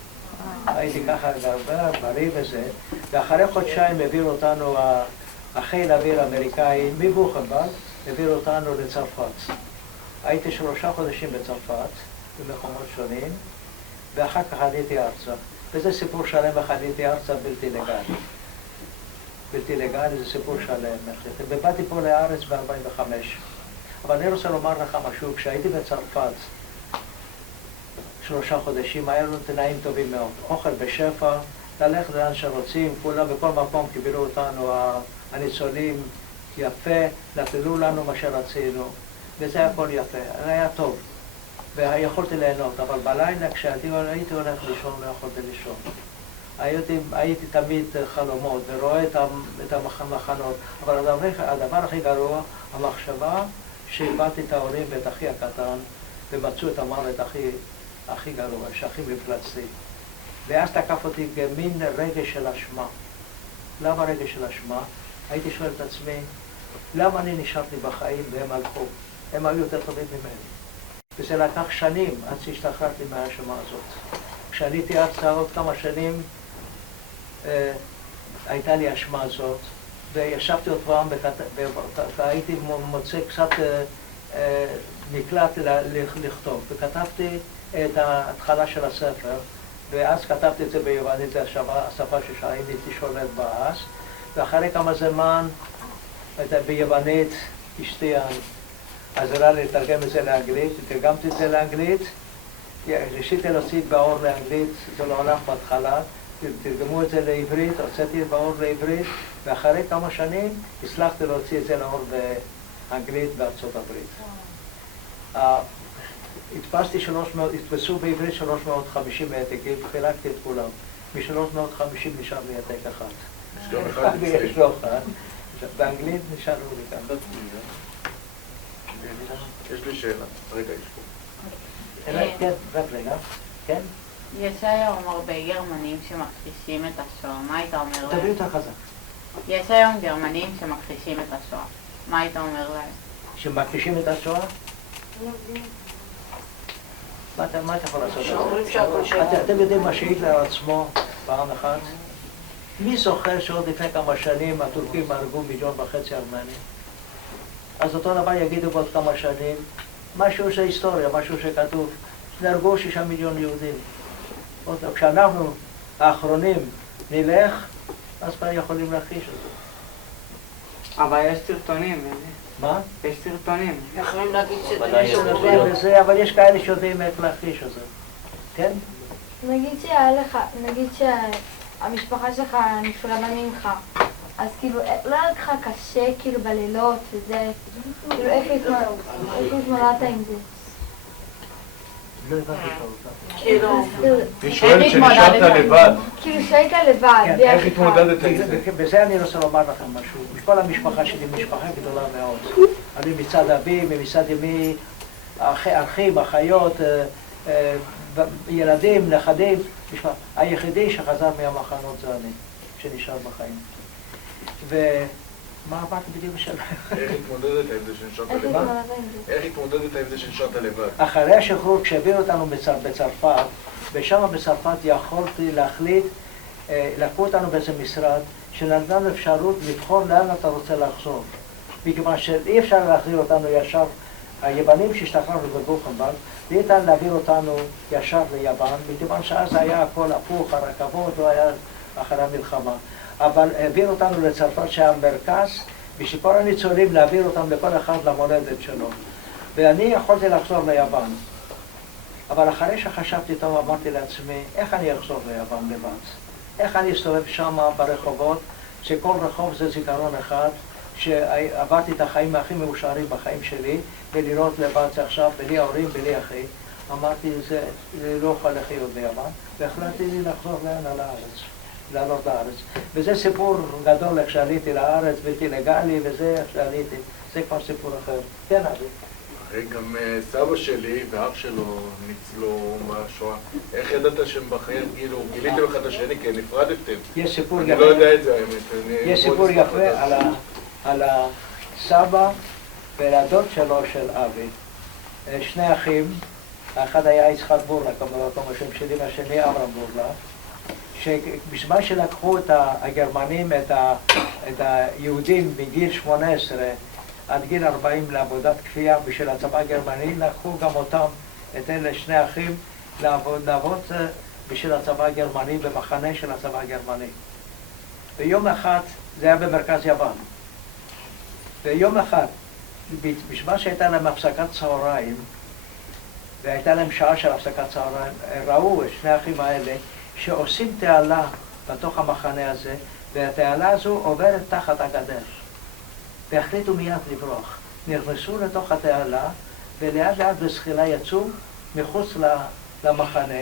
הייתי ככה גרבר, בריא וזה, ואחרי חודשיים העבירו אותנו, החיל האוויר האמריקאי מבוכנוולד, העבירו אותנו לצרפת. הייתי 3 חודשים בצרפת, במקומות שונים, ואחר כך עליתי ארצה. וזה סיפור שלם, איך עליתי ארצה בלתי לגלי. בלתי לגלי זה סיפור שלם. ובאתי פה לארץ ב-45. אבל אני רוצה לומר לך משהו, כשהייתי בצרפת 3 חודשים, היה לנו תנאים טובים מאוד. אוכל בשפע, ללכת לאן שרוצים, כולם בכל מקום קיבלו אותנו, הניצולים יפה, נתנו לנו מה שרצינו, וזה הכל יפה, היה טוב. ויכולתי ליהנות, אבל בלילה כשהייתי הולך לישון, לא יכולתי לישון. הייתי תמיד חלומות ורואה את המחנות, אבל הדבר הכי גרוע, המחשבה שאיבדתי את ההורים ואת אחי הקטן, ומצאו את המוות הכי גרוע, שהכי מפלצתי. ואז תקף אותי מין רגש של אשמה. למה רגש של אשמה? הייתי שואל את עצמי, למה אני נשארתי בחיים והם הלכו? הם היו יותר טובים ממני. וזה לקח שנים עד שהשתחררתי מהאשמה הזאת. כשעליתי ארצה עוד כמה שנים, הייתה לי האשמה הזאת, וישבתי עוד פעם והייתי מוצא קצת מקלט לכתוב, וכתבתי את ההתחלה של הספר, ואז כתבתי את זה ביוונית, זה השפה שהייתי שולט בה אז, ואחרי כמה זמן ביוונית אשתי עזרה לי לתרגם את זה לאנגלית, תרגמתי את זה לאנגלית, ניסיתי להוציא באור לאנגלית, זה לא הלך בהתחלה, תרגמו את זה לעברית, הוצאתי באור לעברית, ואחרי כמה שנים הצלחתי להוציא את זה לאור באנגלית בארצות הברית. התפסו בעברית 350 העתקים, חילקתי את כולם. מ-350 נשאר לי העתק אחד. יש גם אחד אצלי. יש לו אחד. באנגלית נשאר לי כאן. יש לי שאלה. רגע, יש פה. כן, רק רגע. כן? יש היום הרבה גרמנים שמכחישים את השואה, מה היית אומר להם? תביא יותר חזק. יש היום גרמנים שמכחישים את השואה, מה היית אומר להם? שמכחישים את השואה? מה אתה יכול לעשות? שאומרים שהכל שלנו. אתם יודעים מה שהיטלר עצמו פעם אחת? מי זוכר שעוד לפני כמה שנים הטורקים הרגו 1.5 מיליון ארמנים? אז אותו דבר יגידו בעוד כמה שנים, משהו שהיסטוריה, משהו שכתוב, נהרגו 6 מיליון יהודים. כשאנחנו האחרונים נלך, אז כבר יכולים להכחיש את זה. אבל יש סרטונים, מה? יש סרטונים. יכולים להגיד שזה ודאי מישהו יש נובע. וזה, אבל יש כאלה שיודעים איך להכחיש את זה. כן? נגיד שהיה לך, נגיד שהמשפחה שלך נפרדה ממך, אז כאילו, לא היה לך קשה כאילו בלילות וזה, כאילו איך התמודדת עם זה? לא הבנתי אותה. כאילו, היא שואלת שנשארת לבד. כאילו שהיית לבד, כן, בלי איך אף אחד. התמודדת עם זה? בזה אני רוצה לומר לכם משהו. כל המשפחה שלי משפחה גדולה מאוד. אני מצד אבי ומצד אמי, אחים, אחיות, ילדים, נכדים. היחידי שחזר מהמחנות זה אני, שנשאר בחיים. ומה אמרתי בדיוק בשביל? איך התמודדת עם זה שנשארת איך לבד? התמודדת עם זה? איך התמודדת עם זה שנשארת לבד? אחרי השחרור, כשהביאו אותנו בצרפת, ושם בצרפת יכולתי להחליט, לקחו אותנו באיזה משרד, שנתן לנו אפשרות לבחור לאן אתה רוצה לחזור. מכיוון שאי אפשר להחזיר אותנו ישר, היוונים שהשתחררנו בבוכנוולד, ניתן להעביר אותנו ישר ליוון, מכיוון שאז היה הכל הפוך, הרכבות, לא היה אחרי המלחמה. אבל העביר אותנו לצרפת שהיה מרכז, בשביל כל הניצולים להעביר אותם לכל אחד למולדת שלו. ואני יכולתי לחזור ליוון. אבל אחרי שחשבתי טוב, אמרתי לעצמי, איך אני אחזור ליוון לבד? איך אני אסתובב שם ברחובות, שכל רחוב זה זיכרון אחד, שעברתי את החיים הכי מאושרים בחיים שלי, ולראות לבד זה עכשיו, בלי ההורים, בלי אחי. אמרתי, זה לא יכול לחיות ביוון, והחלטתי לי לחזור לעלות לארץ. וזה סיפור גדול איך שעליתי לארץ, בלתי לגלי, וזה איך שעליתי. זה כבר סיפור אחר. כן, אבי. גם סבא שלי ואח שלו ניצלו מהשואה. איך ידעת שהם בחיים, כאילו, גיליתם אחד את השני כי נפרדתם? יש סיפור אני לא יודע את זה האמת. יש סיפור יפה על הסבא ולדוד שלו של אבי. 2 אחים, האחד היה יצחק בורלה, כמו השם שלי, והשני אברהם בורלה, שבזמן שלקחו את הגרמנים, את היהודים בגיל 18 עד גיל 40 לעבודת כפייה בשביל הצבא הגרמני, לקחו גם אותם, את אלה שני אחים, לעבוד בשביל הצבא הגרמני, במחנה של הצבא הגרמני. ויום אחד, זה היה במרכז יוון, ויום אחד, בזמן שהייתה להם הפסקת צהריים, והייתה להם שעה של הפסקת צהריים, ראו את שני האחים האלה שעושים תעלה בתוך המחנה הזה, והתעלה הזו עוברת תחת הגדר. והחליטו מיד לברוח. נכנסו לתוך התעלה, ולאט לאט בזחילה יצאו מחוץ למחנה.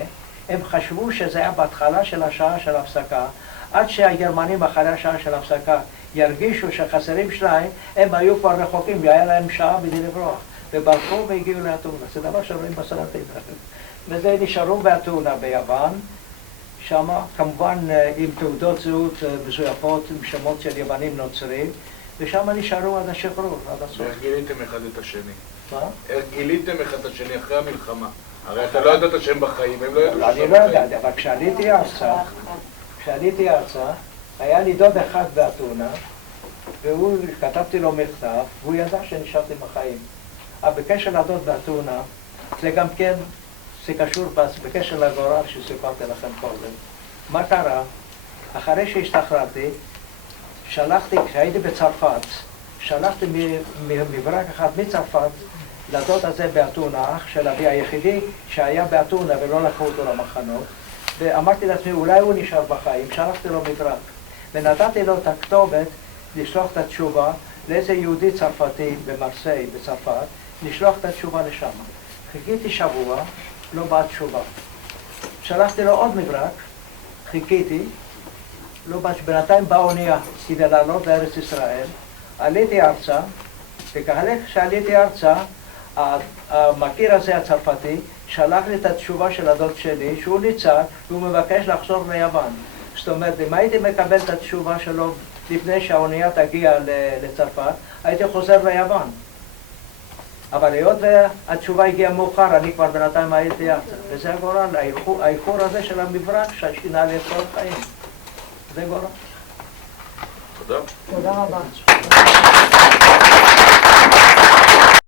הם חשבו שזה היה בהתחלה של השעה של ההפסקה, עד שהגרמנים אחרי השעה של ההפסקה ירגישו שחסרים שניים, הם היו כבר רחוקים, והיה להם שעה בלי לברוח. וברחו והגיעו לאתונה. זה דבר שרואים בסרטים. וזה נשארו באתונה ביוון, שם כמובן עם תעודות זהות מזויפות, עם שמות של יוונים נוצרים, ושם נשארו עד השחרור, עד הסוף. ואיך גיליתם אחד את השני? מה? איך גיליתם אחד את השני אחרי המלחמה? הרי אתה לא ידעת שהם בחיים, הם לא ידעו שהם בחיים. אני לא ידעתי, אבל כשעליתי ארצה, היה לי דוד אחד באתונה, והוא, כתבתי לו מכתב, והוא ידע שנשארתי בחיים. אבל בקשר לדוד באתונה, זה גם כן, זה קשור בקשר לגורל שסיפרתי לכם קודם. מה קרה? אחרי שהשתחררתי, כשהייתי בצרפת, שלחתי מברק אחד מצרפת לדוד הזה באתונה, אח של אבי היחידי שהיה באתונה ולא לקחו אותו למחנות, ואמרתי לעצמי, אולי הוא נשאר בחיים, שלחתי לו מברק, ונתתי לו את הכתובת לשלוח את התשובה לאיזה יהודי צרפתי במרסיי בצרפת, לשלוח את התשובה לשם. חיכיתי שבוע, לא בא תשובה. שלחתי לו עוד מברק, חיכיתי, לא בא, בינתיים באה אונייה כדי לעלות לארץ ישראל, עליתי ארצה, וכאלה כשעליתי ארצה, המכיר הזה הצרפתי שלח לי את התשובה של הדוד שלי, שהוא ניצל, והוא מבקש לחזור ליוון. זאת אומרת, אם הייתי מקבל את התשובה שלו לפני שהאונייה תגיע לצרפת, הייתי חוזר ליוון. אבל היות והתשובה הגיעה מאוחר, אני כבר בינתיים הייתי ארצה. וזה הגורל, האיחור הזה של המברק ששינה לי את כל החיים. זה גורל. תודה. תודה רבה.